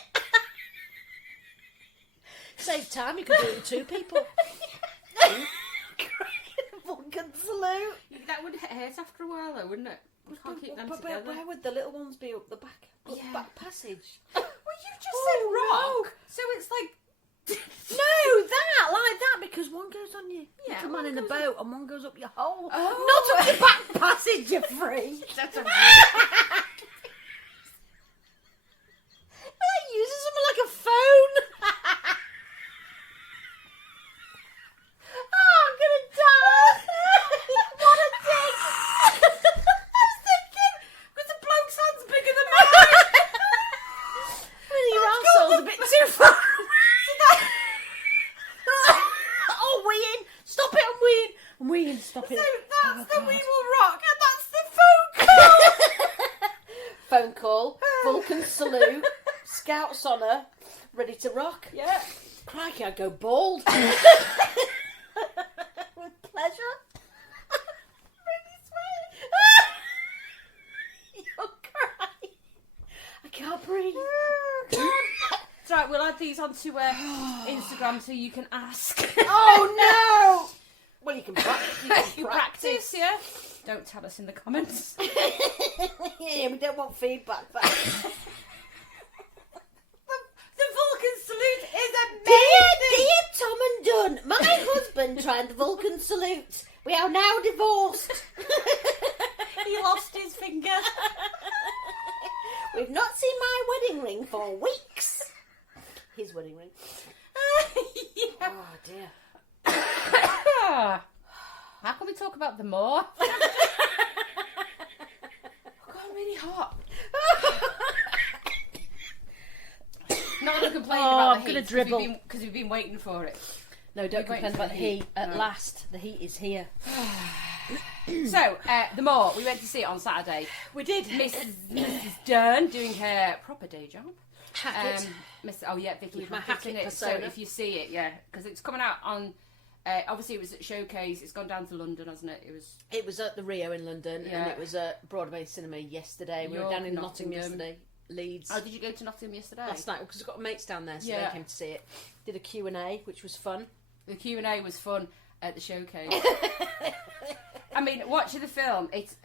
Save time, you could do it with 2 people. Vulcan Salute. That would hurt after a while though, wouldn't it? We can't keep them together. Where would the little ones be up the back? Up the back passage. Well, you just said rock. No. So it's like... No, like that, because one goes on you. Yeah, like a man in a boat, and one goes up your hole. Oh. Not up your back passage, you're free. That's a... Using something like a phone. Oh, I'm gonna die. What a dick. I was thinking, because the bloke's hand's bigger than mine. I mean, your arsehole's a bit That's the We Will Rock, and that's the phone call. Phone call, Vulcan Salute, Scouts Honour, ready to rock. Yeah. Crikey, I'd go bald. With pleasure. Really sweet. You'll cry. I can't breathe. It's right, we'll add these onto Instagram so you can ask. Oh no! Well, you can practice, yeah. Don't tell us in the comments. Yeah, we don't want feedback back. The Vulcan Salute is amazing! Dear Tom and Dunn, my husband tried the Vulcan Salute. We are now divorced. He lost his finger. We've not seen my wedding ring for weeks. His wedding ring. Yeah. Oh dear. How can we talk about them more? God, I'm really hot. Not going to complain about the heat. Dribble. Because we've been waiting for it. No, don't complain about the heat. At No. last, the heat is here. So, the Moor, we went to see it on Saturday. We did. Mrs. Dern doing her proper day job. Hackett. Vicky With my Hackett in Hackett it. So persona. if you see it, yeah, because it's coming out on. Obviously, it was at Showcase. It's gone down to London, hasn't it? It was at the Rio in London, Yeah. and it was at Broadway Cinema yesterday. We were You're down in Nottingham Nottingham. yesterday. Leeds. Oh, did you go to Nottingham yesterday? Last night, because we've got mates down there, so Yeah. they came to see it. Did a Q&A, which was fun. The Q&A was fun at the Showcase. I mean, watching the film, it's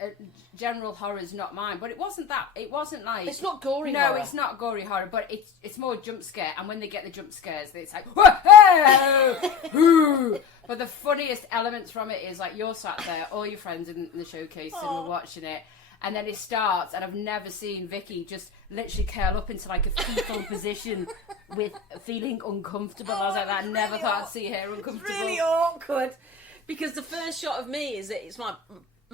general horror's not mine, but it wasn't that. It wasn't like It's not gory No, horror. it's not gory horror, but it's more jump scare. And when they get the jump scares, it's like whoa. But the funniest elements from it is like you're sat there, all your friends in the Showcase, and we're watching it. And then it starts, and I've never seen Vicky just literally curl up into like a fetal position with feeling uncomfortable. I was like, I never thought I'd see her uncomfortable. It's really awkward. Because the first shot of me is that it's my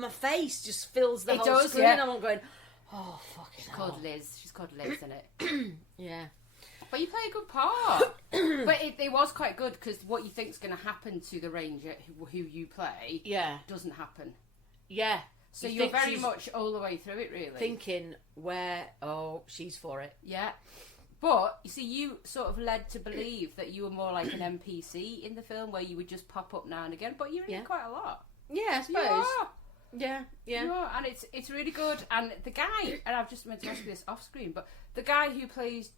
face just fills the It whole does, screen, yeah. and I'm going, oh, fucking She's hell. called Liz. She's called Liz, isn't it? Yeah. But you play a good part. But it was quite good because what you think's going to happen to the ranger who you play Yeah. doesn't happen. Yeah. So You you're think very she's much all the way through it, really. thinking she's for it. Yeah. But, you see, you sort of led to believe that you were more like an NPC in the film where you would just pop up now and again, but you're in Yeah. it quite a lot. Yeah, I You suppose. are. Yeah, yeah. You are, and it's really good. And the guy, and I've just meant to ask you this off screen, but the guy who plays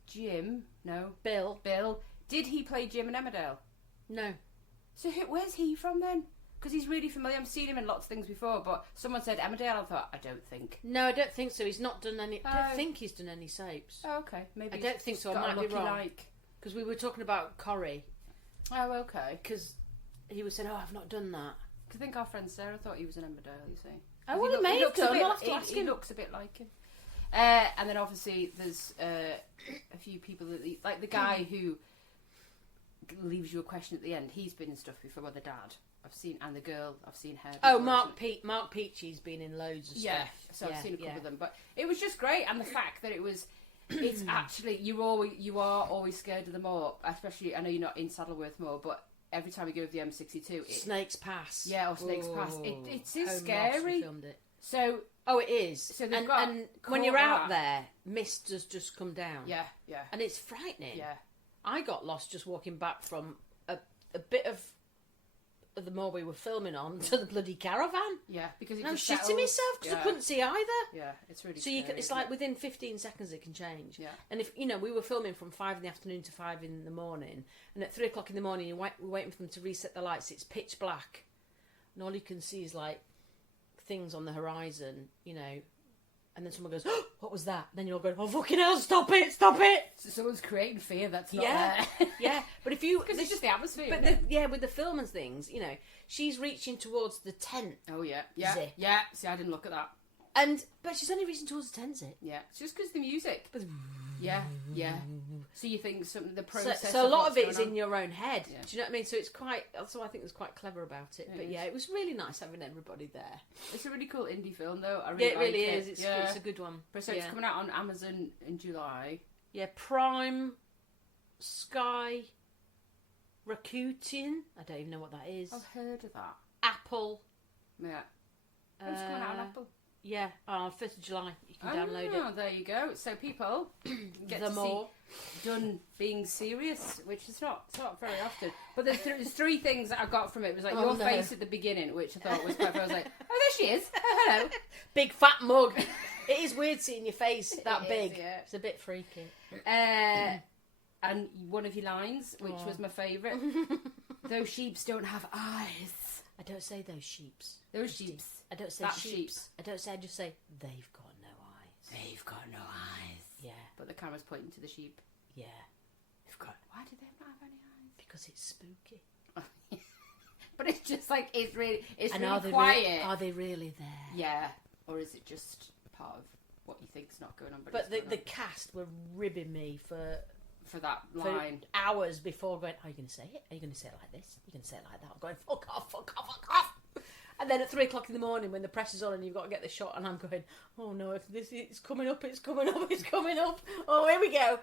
Bill. Bill, did he play Jim in Emmerdale? No. So where's he from then? Because he's really familiar. I've seen him in lots of things before, but someone said Emmerdale. I thought, I don't think. No, I don't think so. He's not done any. I don't think he's done any soaps. Oh, okay. Maybe I don't think he's so. I got a might be lucky wrong. like. Because we were talking about Corrie. Oh, okay. Because he was saying, "Oh, I've not done that." I think our friend Sarah thought he was an Emmerdale, you see. Oh, well, he may have looks a done. bit- I'll have to ask he him. looks a bit like him. And then obviously there's a few people that like the guy who leaves you a question at the end. He's been in stuff before. Well, the dad I've seen, and the girl I've seen her. Oh, before. Mark Peachy's been in loads of Yeah, stuff. so I've seen a couple yeah. of them, but it was just great, and the fact that it's actually you are always scared of them all. Especially, I know you're not in Saddleworth Moor, but every time you go to the M62, Snakes Pass. Yeah, or Snakes Pass. It is Home scary. Loss, filmed it. So Oh, it is. So they've got and when caught you're out that. there, mist does just come down. yeah, And it's frightening. yeah. I got lost just walking back from a bit of the moor we were filming on to the bloody caravan. Yeah, because it And I was just shitting settles. myself because yeah. I couldn't see either. Yeah, it's really. So you scary, can, it's isn't like it? within 15 seconds it can change. Yeah. And if we were filming from 5 in the afternoon to 5 in the morning, and at 3 o'clock in the morning we're waiting for them to reset the lights. It's pitch black, and all you can see is like things on the horizon, And then someone goes, oh, "What was that?" Then you're all going, "Oh fucking hell! Stop it! Stop it!" So someone's creating fear that's not Yeah, there. yeah. But if you, Because it's just the atmosphere. but isn't it? with the film and things, she's reaching towards the tent, Oh yeah, Zip. yeah. See, I didn't look at that. but she's only reaching towards the tent zip. Yeah, it's just because the music. Yeah. So you think something the So, process. so a lot what's of it is going in your own head. Yeah. Do you know what I mean? So it's quite. Also, I think it was quite clever about it. It But is. yeah, it was really nice having everybody there. on. It's a really cool indie film, though. I Yeah, really it really like is. It. It's a good one. But so yeah. it's coming out on Amazon in July. Yeah, Prime, Sky, Rakuten. I don't even know what that is. I've heard of that. Apple. Yeah. It's coming out on Apple. Yeah, 1st of July. You can download it. Oh, there you go. So people get to see Done being serious, which is not very often. But there's 3 things that I got from it. It was like your face at the beginning, which I thought was quite fun. I was like, oh, there she is. Oh, hello. Big fat mug. It is weird seeing your face that big. Yeah. It's a bit freaky. And one of your lines, which was my favourite. Those sheeps don't have eyes. I don't say those sheeps. Those sheeps. I don't say sheeps. I don't say. I just say they've got no eyes. They've got no eyes. Yeah. But the camera's pointing to the sheep. Yeah. Why do they not have any eyes? Because it's spooky. But it's just like it's really are they quiet. Are they really there? Yeah. Or is it just part of what you think's not going on? But the cast were ribbing me for that line hours before going, are you going to say it? Are you going to say it like this? Are you going to say it like that? I'm going, fuck off, fuck off, fuck off. And then at 3 o'clock in the morning when the press is on and you've got to get the shot and I'm going, oh no, if this it's coming up, it's coming up, it's coming up. Oh, here we go.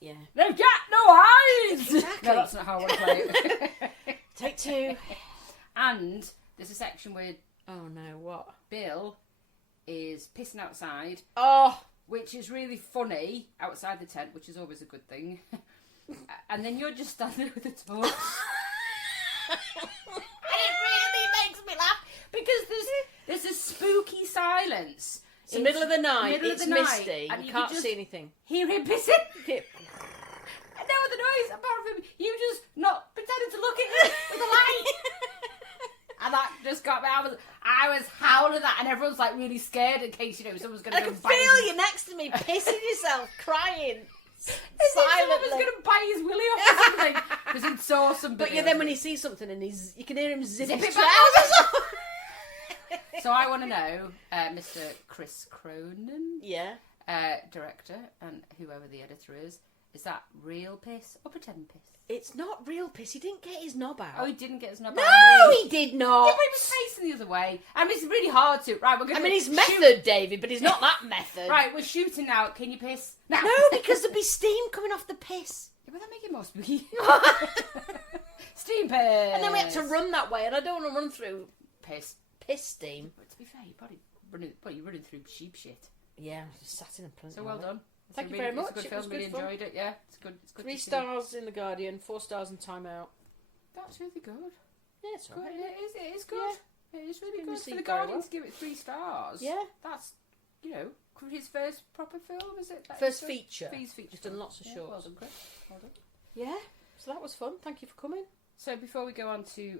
Yeah. They've got no eyes! Exactly. No, that's not how I want to play it. Take 2. And there's a section where Oh no, what? Bill is pissing outside. Oh! Which is really funny outside the tent, which is always a good thing. And then you're just standing with a torch. And it really makes me laugh because there's a spooky silence. It's the middle of the night, it's misty, and you can't see anything. Hear him pissing. And no other noise apart from you just not pretending to look at it with a light. And that just got me. I was howling that, and everyone's like really scared in case someone's going to. I can feel you next to me, pissing yourself, crying. Silently. Someone's going to bite his willy off or something because he saw something. But then when he sees something and you can hear him zip his it trousers. So I want to know, Mr. Chris Cronin, director, and whoever the editor is that real piss or pretend piss? It's not real piss. He didn't get his knob out. Oh, he didn't get his knob out. No, he did not. Yeah, but he was facing the other way. I mean, it's really hard to. Right, we're going to. He's method, David, but he's not that method. Right, we're shooting now. Can you piss? No, because there'd be steam coming off the piss. Yeah, but that make it more spooky. Steam piss. And then we had to run that way, and I don't want to run through piss steam. But to be fair, you're running through sheep shit. Yeah, I just sat in a plenty. So well done. Thank you very much. It's a good film. Really enjoyed it. Yeah, it's good. It's good. 3 stars in The Guardian, 4 stars in Time Out. That's really good. Yeah, it's good. Right. It is good. Yeah. It is really good. For The very Guardian well. to give it 3 stars. Yeah. That's, his first proper film, is it? First feature. Feature. He's done lots of shorts. Well done, Chris. Well done. Yeah, so that was fun. Thank you for coming. So before we go on to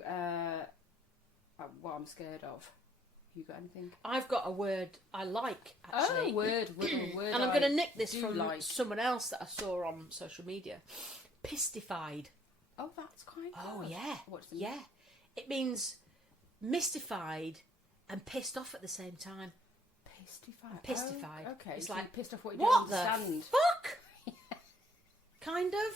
what I'm scared of, you got anything? I've got a word I like, actually. Oh, word. And I'm going to nick this from someone else that I saw on social media. Pisstified. Oh, that's quite good. Oh, yeah. What's the meaning? It means mystified and pissed off at the same time. Pisstified. Oh, okay. It's so like, pissed off what you what don't understand. The fuck? Kind of.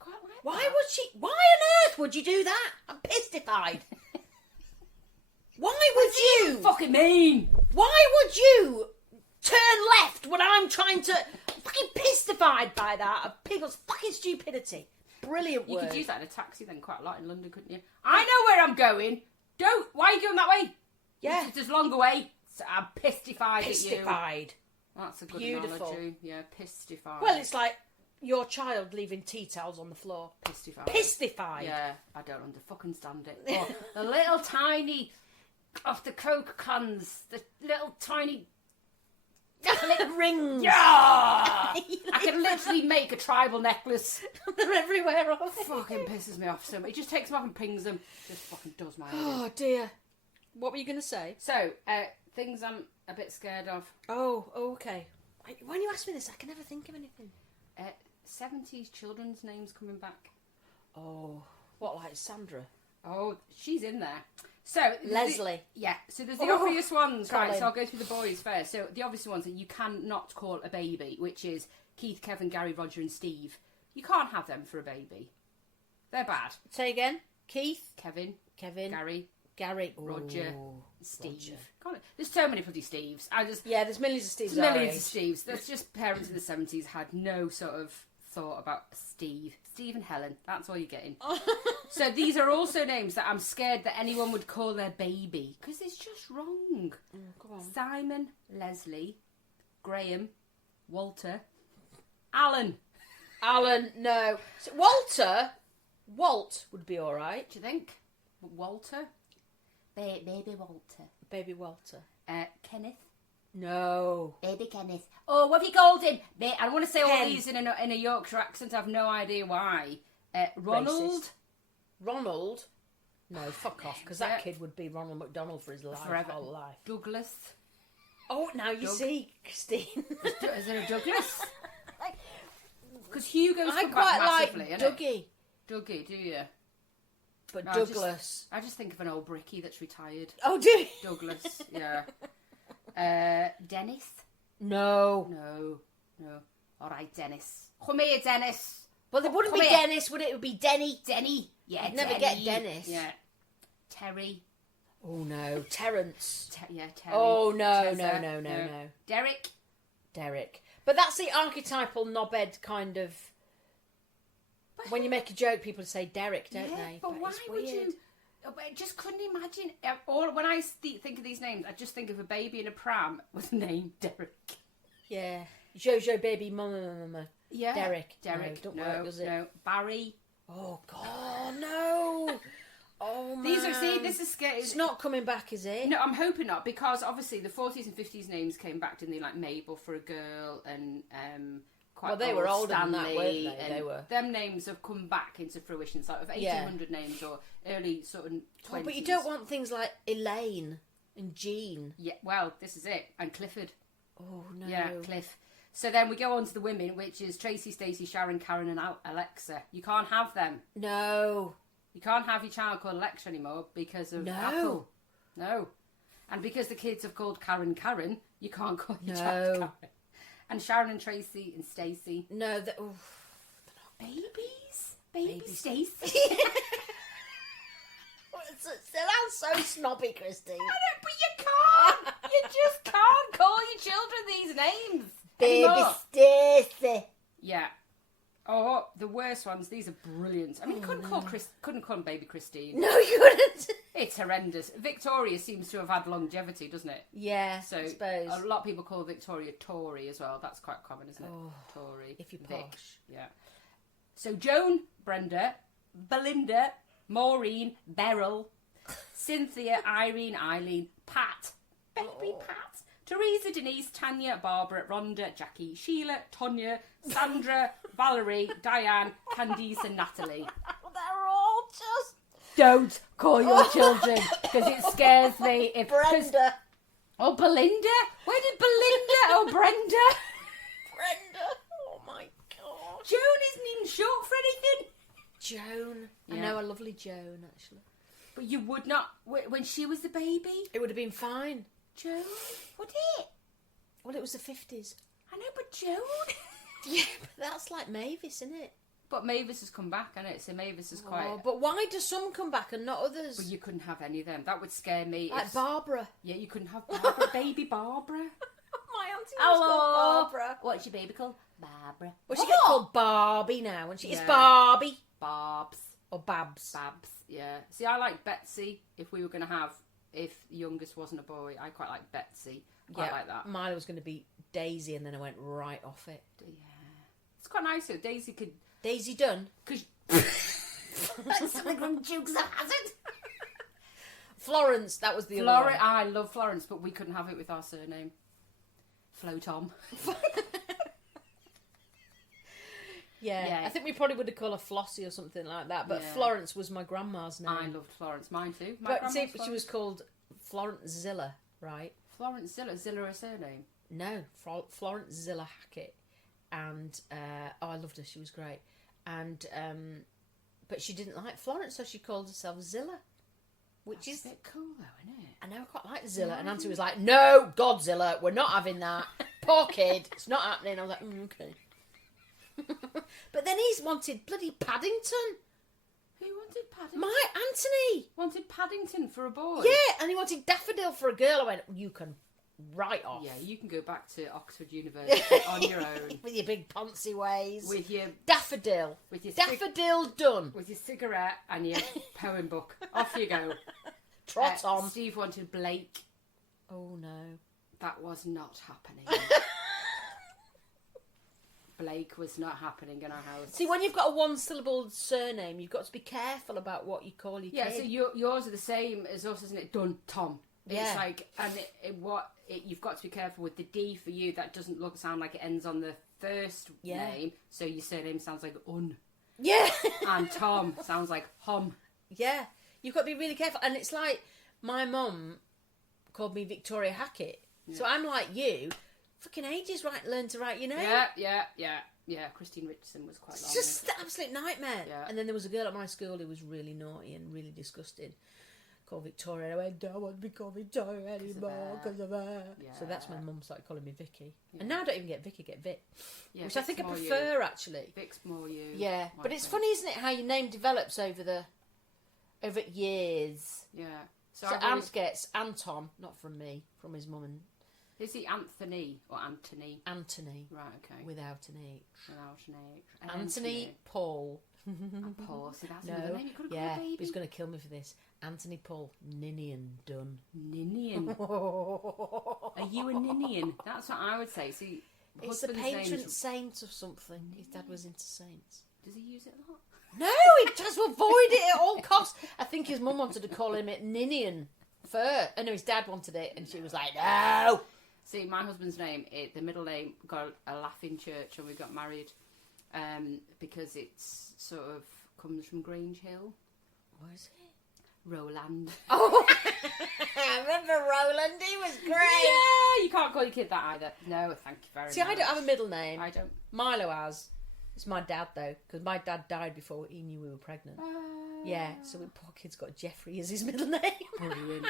Quite like Why that. Why on earth would you do that? I'm pisstified. Why would you? Fucking mean. Why would you turn left when I'm trying to fucking pisstified by that of people's fucking stupidity? Brilliant word. You could use that in a taxi then quite a lot in London, couldn't you? I know where I'm going. Why are you going that way? Yeah. It's just longer way. So I'm pisstified at you. Pisstified. That's a good Beautiful. analogy. Yeah, pisstified. Well, it's like your child leaving tea towels on the floor. Pisstified. Pisstified. Yeah, I don't fucking stand it. Or the little tiny off the Coke cans, the little tiny rings. Yeah, I can literally make a tribal necklace. They're everywhere. Aren't they? Fucking pisses me off so much. It just takes them off and pings them. Just fucking does my head in. Oh dear. What were you going to say? So, things I'm a bit scared of. Oh, okay. When you ask me this, I can never think of anything. 70s children's names coming back. Oh, what, like Sandra? Oh, she's in there. So Leslie. So there's the obvious ones, Colin. right? So I'll go through the boys first. So the obvious ones that you cannot call a baby, which is Keith, Kevin, Gary, Roger, and Steve. You can't have them for a baby. They're bad. Say again. Keith, Kevin, Gary, Roger, Ooh, Steve. There's so many bloody Steves. There's millions of Steves. Millions of Steves. That's just parents in the 70s had no sort of thought about Steve and Helen. That's all you're getting. So these are also names that I'm scared that anyone would call their baby because it's just wrong. Come on. Simon, Leslie, Graham, Walter, Alan. No. So Walt would be all right. Do you think? Walter? Baby Walter. Baby Walter. Kenneth. No. Baby Kenneth. Oh, what have you called him? I want to say all Ken. these in a Yorkshire accent. I have no idea why. Ronald. Racist. Ronald? No, fuck off, because that kid would be Ronald McDonald for his Forever. whole life. Douglas. Oh, now you see, Christine. Is there a Douglas? Because Hugo's I come quite back massively, like innit? Dougie. Dougie, do you? But No, Douglas. I just think of an old brickie that's retired. Oh, do you? Douglas, yeah. Dennis? No. No. All right, Dennis. Come here, Dennis. Well, it wouldn't Come be here. Dennis, would it? It would be Denny. Denny. Yeah, You'd never Denny. get Dennis. Yeah. Terry. Oh, no. Terence. Terry. Oh, no. Derek. But that's the archetypal knobhead kind of... When you make a joke, people say Derek, don't they? But why it's would weird. you... I just couldn't imagine... When I think of these names, I just think of a baby in a pram with the name Derek. Yeah. Jojo baby mama. Yeah. Derek. No, Don't work, does it? No. Barry. Oh, God, no. Oh, man. This is scary. It's not coming back, is it? No, I'm hoping not, because obviously the 40s and 50s names came back, didn't they? Like Mabel for a girl and quite Well, they were older than that, Stanley, weren't they? and They were. Them names have come back into fruition. So of 1800 names or early sort of 20s. Oh, but you don't want things like Elaine and Jean. Yeah, well, this is it. And Clifford. Oh, no. Yeah, Cliff. So then we go on to the women, which is Tracy, Stacey, Sharon, Karen and Alexa. You can't have them. No. You can't have your child called Alexa anymore because of Apple. No. And because the kids have called Karen, you can't call your child Karen. And Sharon and Tracy and Stacey. No, they're Babies? Baby Stacey? That's so snobby, Christine. I know, but you can't. You just can't call your children these names. Baby anymore. Stacey. Yeah. Oh, the worst ones. These are brilliant. I mean, you couldn't call baby Christine. No, you couldn't. It's horrendous. Victoria seems to have had longevity, doesn't it? Yeah, So I suppose. a lot of people call Victoria Tory as well. That's quite common, isn't it? Oh, Tory. if you're Vic. posh. Yeah. So Joan, Brenda, Belinda, Maureen, Beryl, Cynthia, Irene, Eileen, Pat, baby Pat, Teresa, Denise, Tanya, Barbara, Rhonda, Jackie, Sheila, Tonya, Sandra, Valerie, Diane, Candice and Natalie. They're all just... Don't call your children because it scares me. If Brenda. Oh, Belinda? Where did Belinda? Oh, Brenda. Brenda. Oh, my God. Joan isn't even short for anything. Joan. Yeah. I know a lovely Joan, actually. But you would not... When she was the baby? It would have been fine. Joan? Would it? Well, it was the 50s. I know, but Joan? Yeah, but that's like Mavis, isn't it? But Mavis has come back, I know. So Mavis is quite... Oh, but why do some come back and not others? But you couldn't have any of them. That would scare me. Like Barbara. Yeah, you couldn't have Barbara. Baby Barbara. My auntie was called Barbara. What's your baby called? Barbara. Well, she gets called Barbie now, and it's Yeah. Barbie. Barbs. Or Babs. Babs, yeah. See, I like Betsy. If we were going to have... If the youngest wasn't a boy, I quite like Betsy. Quite like that. Mine was going to be Daisy, and then I went right off it. Yeah. It's quite nice though. Daisy could... Daisy Dunn. Cause... That's something from Dukes of Hazzard. Florence, that was the other one. I love Florence, but we couldn't have it with our surname. Flo Tom. Yeah, I think we probably would have called her Flossie or something like that. But Florence was my grandma's name. I loved Florence. Mine too. But see, she was called Florence Zilla, right? Florence Zilla. Zilla a surname? No, Florence Zilla Hackett. And, I loved her. She was great. And, but she didn't like Florence, so she called herself Zilla. Which is a bit cool though, isn't it? I know, I quite like Zilla. And Auntie was like, no, Godzilla, we're not having that. Poor kid, it's not happening. I was like, okay. But then he's wanted bloody Paddington. Who wanted Paddington? My Anthony. Wanted Paddington for a boy? Yeah, and he wanted Daffodil for a girl. I went, you can right off. Yeah, you can go back to Oxford University on your own. With your big poncy ways. With your daffodil. With your daffodil done. With your cigarette and your poem book. Off you go. Trot on. Steve wanted Blake. Oh no. That was not happening. Blake was not happening in our house. See, when you've got a one-syllable surname, you've got to be careful about what you call your kid. So yours are the same as us, isn't it? Done, Tom. Yeah. It's like, and you've got to be careful with the D for you. That doesn't sound like it ends on the first name. So your surname sounds like Un. Yeah. And Tom sounds like Hom. Yeah. You've got to be really careful. And it's like, my mum called me Victoria Hackett. Yeah. So I'm like you. Fucking ages, learn to write your name. Yeah. Christine Richardson was quite long. It's just an absolute nightmare. Yeah. And then there was a girl at my school who was really naughty and really disgusting, called Victoria. And I went, don't want to be called Victoria anymore because of her. Yeah. So that's when Mum started calling me Vicky. Yeah. And now I don't even get Vicky, I get Vic. Yeah, which Vic's I think I prefer, actually. Vic's more you. Yeah. But it's funny, isn't it, how your name develops over years. Yeah. So Ant gets Anton, not from me, from his mum and... Is he Anthony or Anthony? Anthony. Right, okay. Without an H. Without an H. Anthony Paul. And Paul. See, that's another name you could have called a baby. He's going to kill me for this. Anthony Paul. Ninian Dunn. Ninian. Are you a Ninian? That's what I would say. See, it's a patron saint or something. His dad was into saints. Does he use it a lot? No, he tries to avoid it at all costs. I think his mum wanted to call him it Ninian first. I know his dad wanted it, and she was like, no. See, my husband's name, the middle name, got a laugh in church when we got married, because it's sort of comes from Grange Hill. What is it? Roland. Oh, I remember Roland. He was great. Yeah, you can't call your kid that either. No, thank you very much. See, I don't have a middle name. I don't. Milo has. It's my dad though, because my dad died before he knew we were pregnant. Yeah, so poor kid's got Jeffrey as his middle name. Brilliant.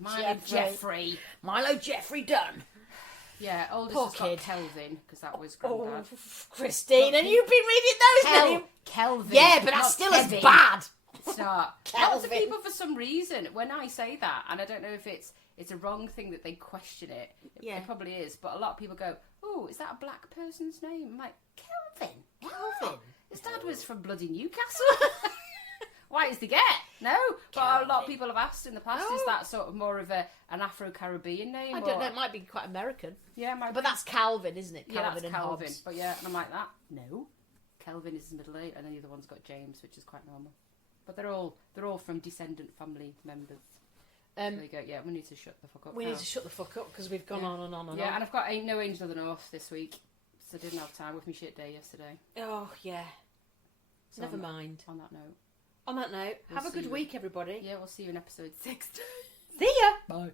Milo Jeffrey. Milo Jeffrey Dunn. Yeah, oldest has got Kelvin, because that was Grandad. Oh, Christine, and you've been reading those names. Kelvin. Yeah, but that's still as bad. It's not. Lots of people, for some reason, when I say that, and I don't know if it's a wrong thing that they question it. Yeah. It probably is, but a lot of people go, oh, is that a black person's name? I'm like, Kelvin. Kelvin. His dad was from bloody Newcastle. White as they get. No, but a lot of people have asked in the past, is that sort of more of an Afro-Caribbean name? I don't know, it might be quite American. Yeah, it might but that's Calvin, isn't it? Calvin, that's and Calvin. Hobbes. But yeah, and I'm like that. No, Kelvin is his middle name, and then the other one's got James, which is quite normal. But they're all from descendant family members. There you go. Yeah, we need to shut the fuck up. We need to shut the fuck up because we've gone on and on and on. Yeah, and I've got Ain't No Angel of the North this week, so I didn't have time with my shit day yesterday. Oh yeah. So Never mind. On that note. On that note, have a good week, everybody. Yeah, we'll see you in episode 6. See ya. Bye.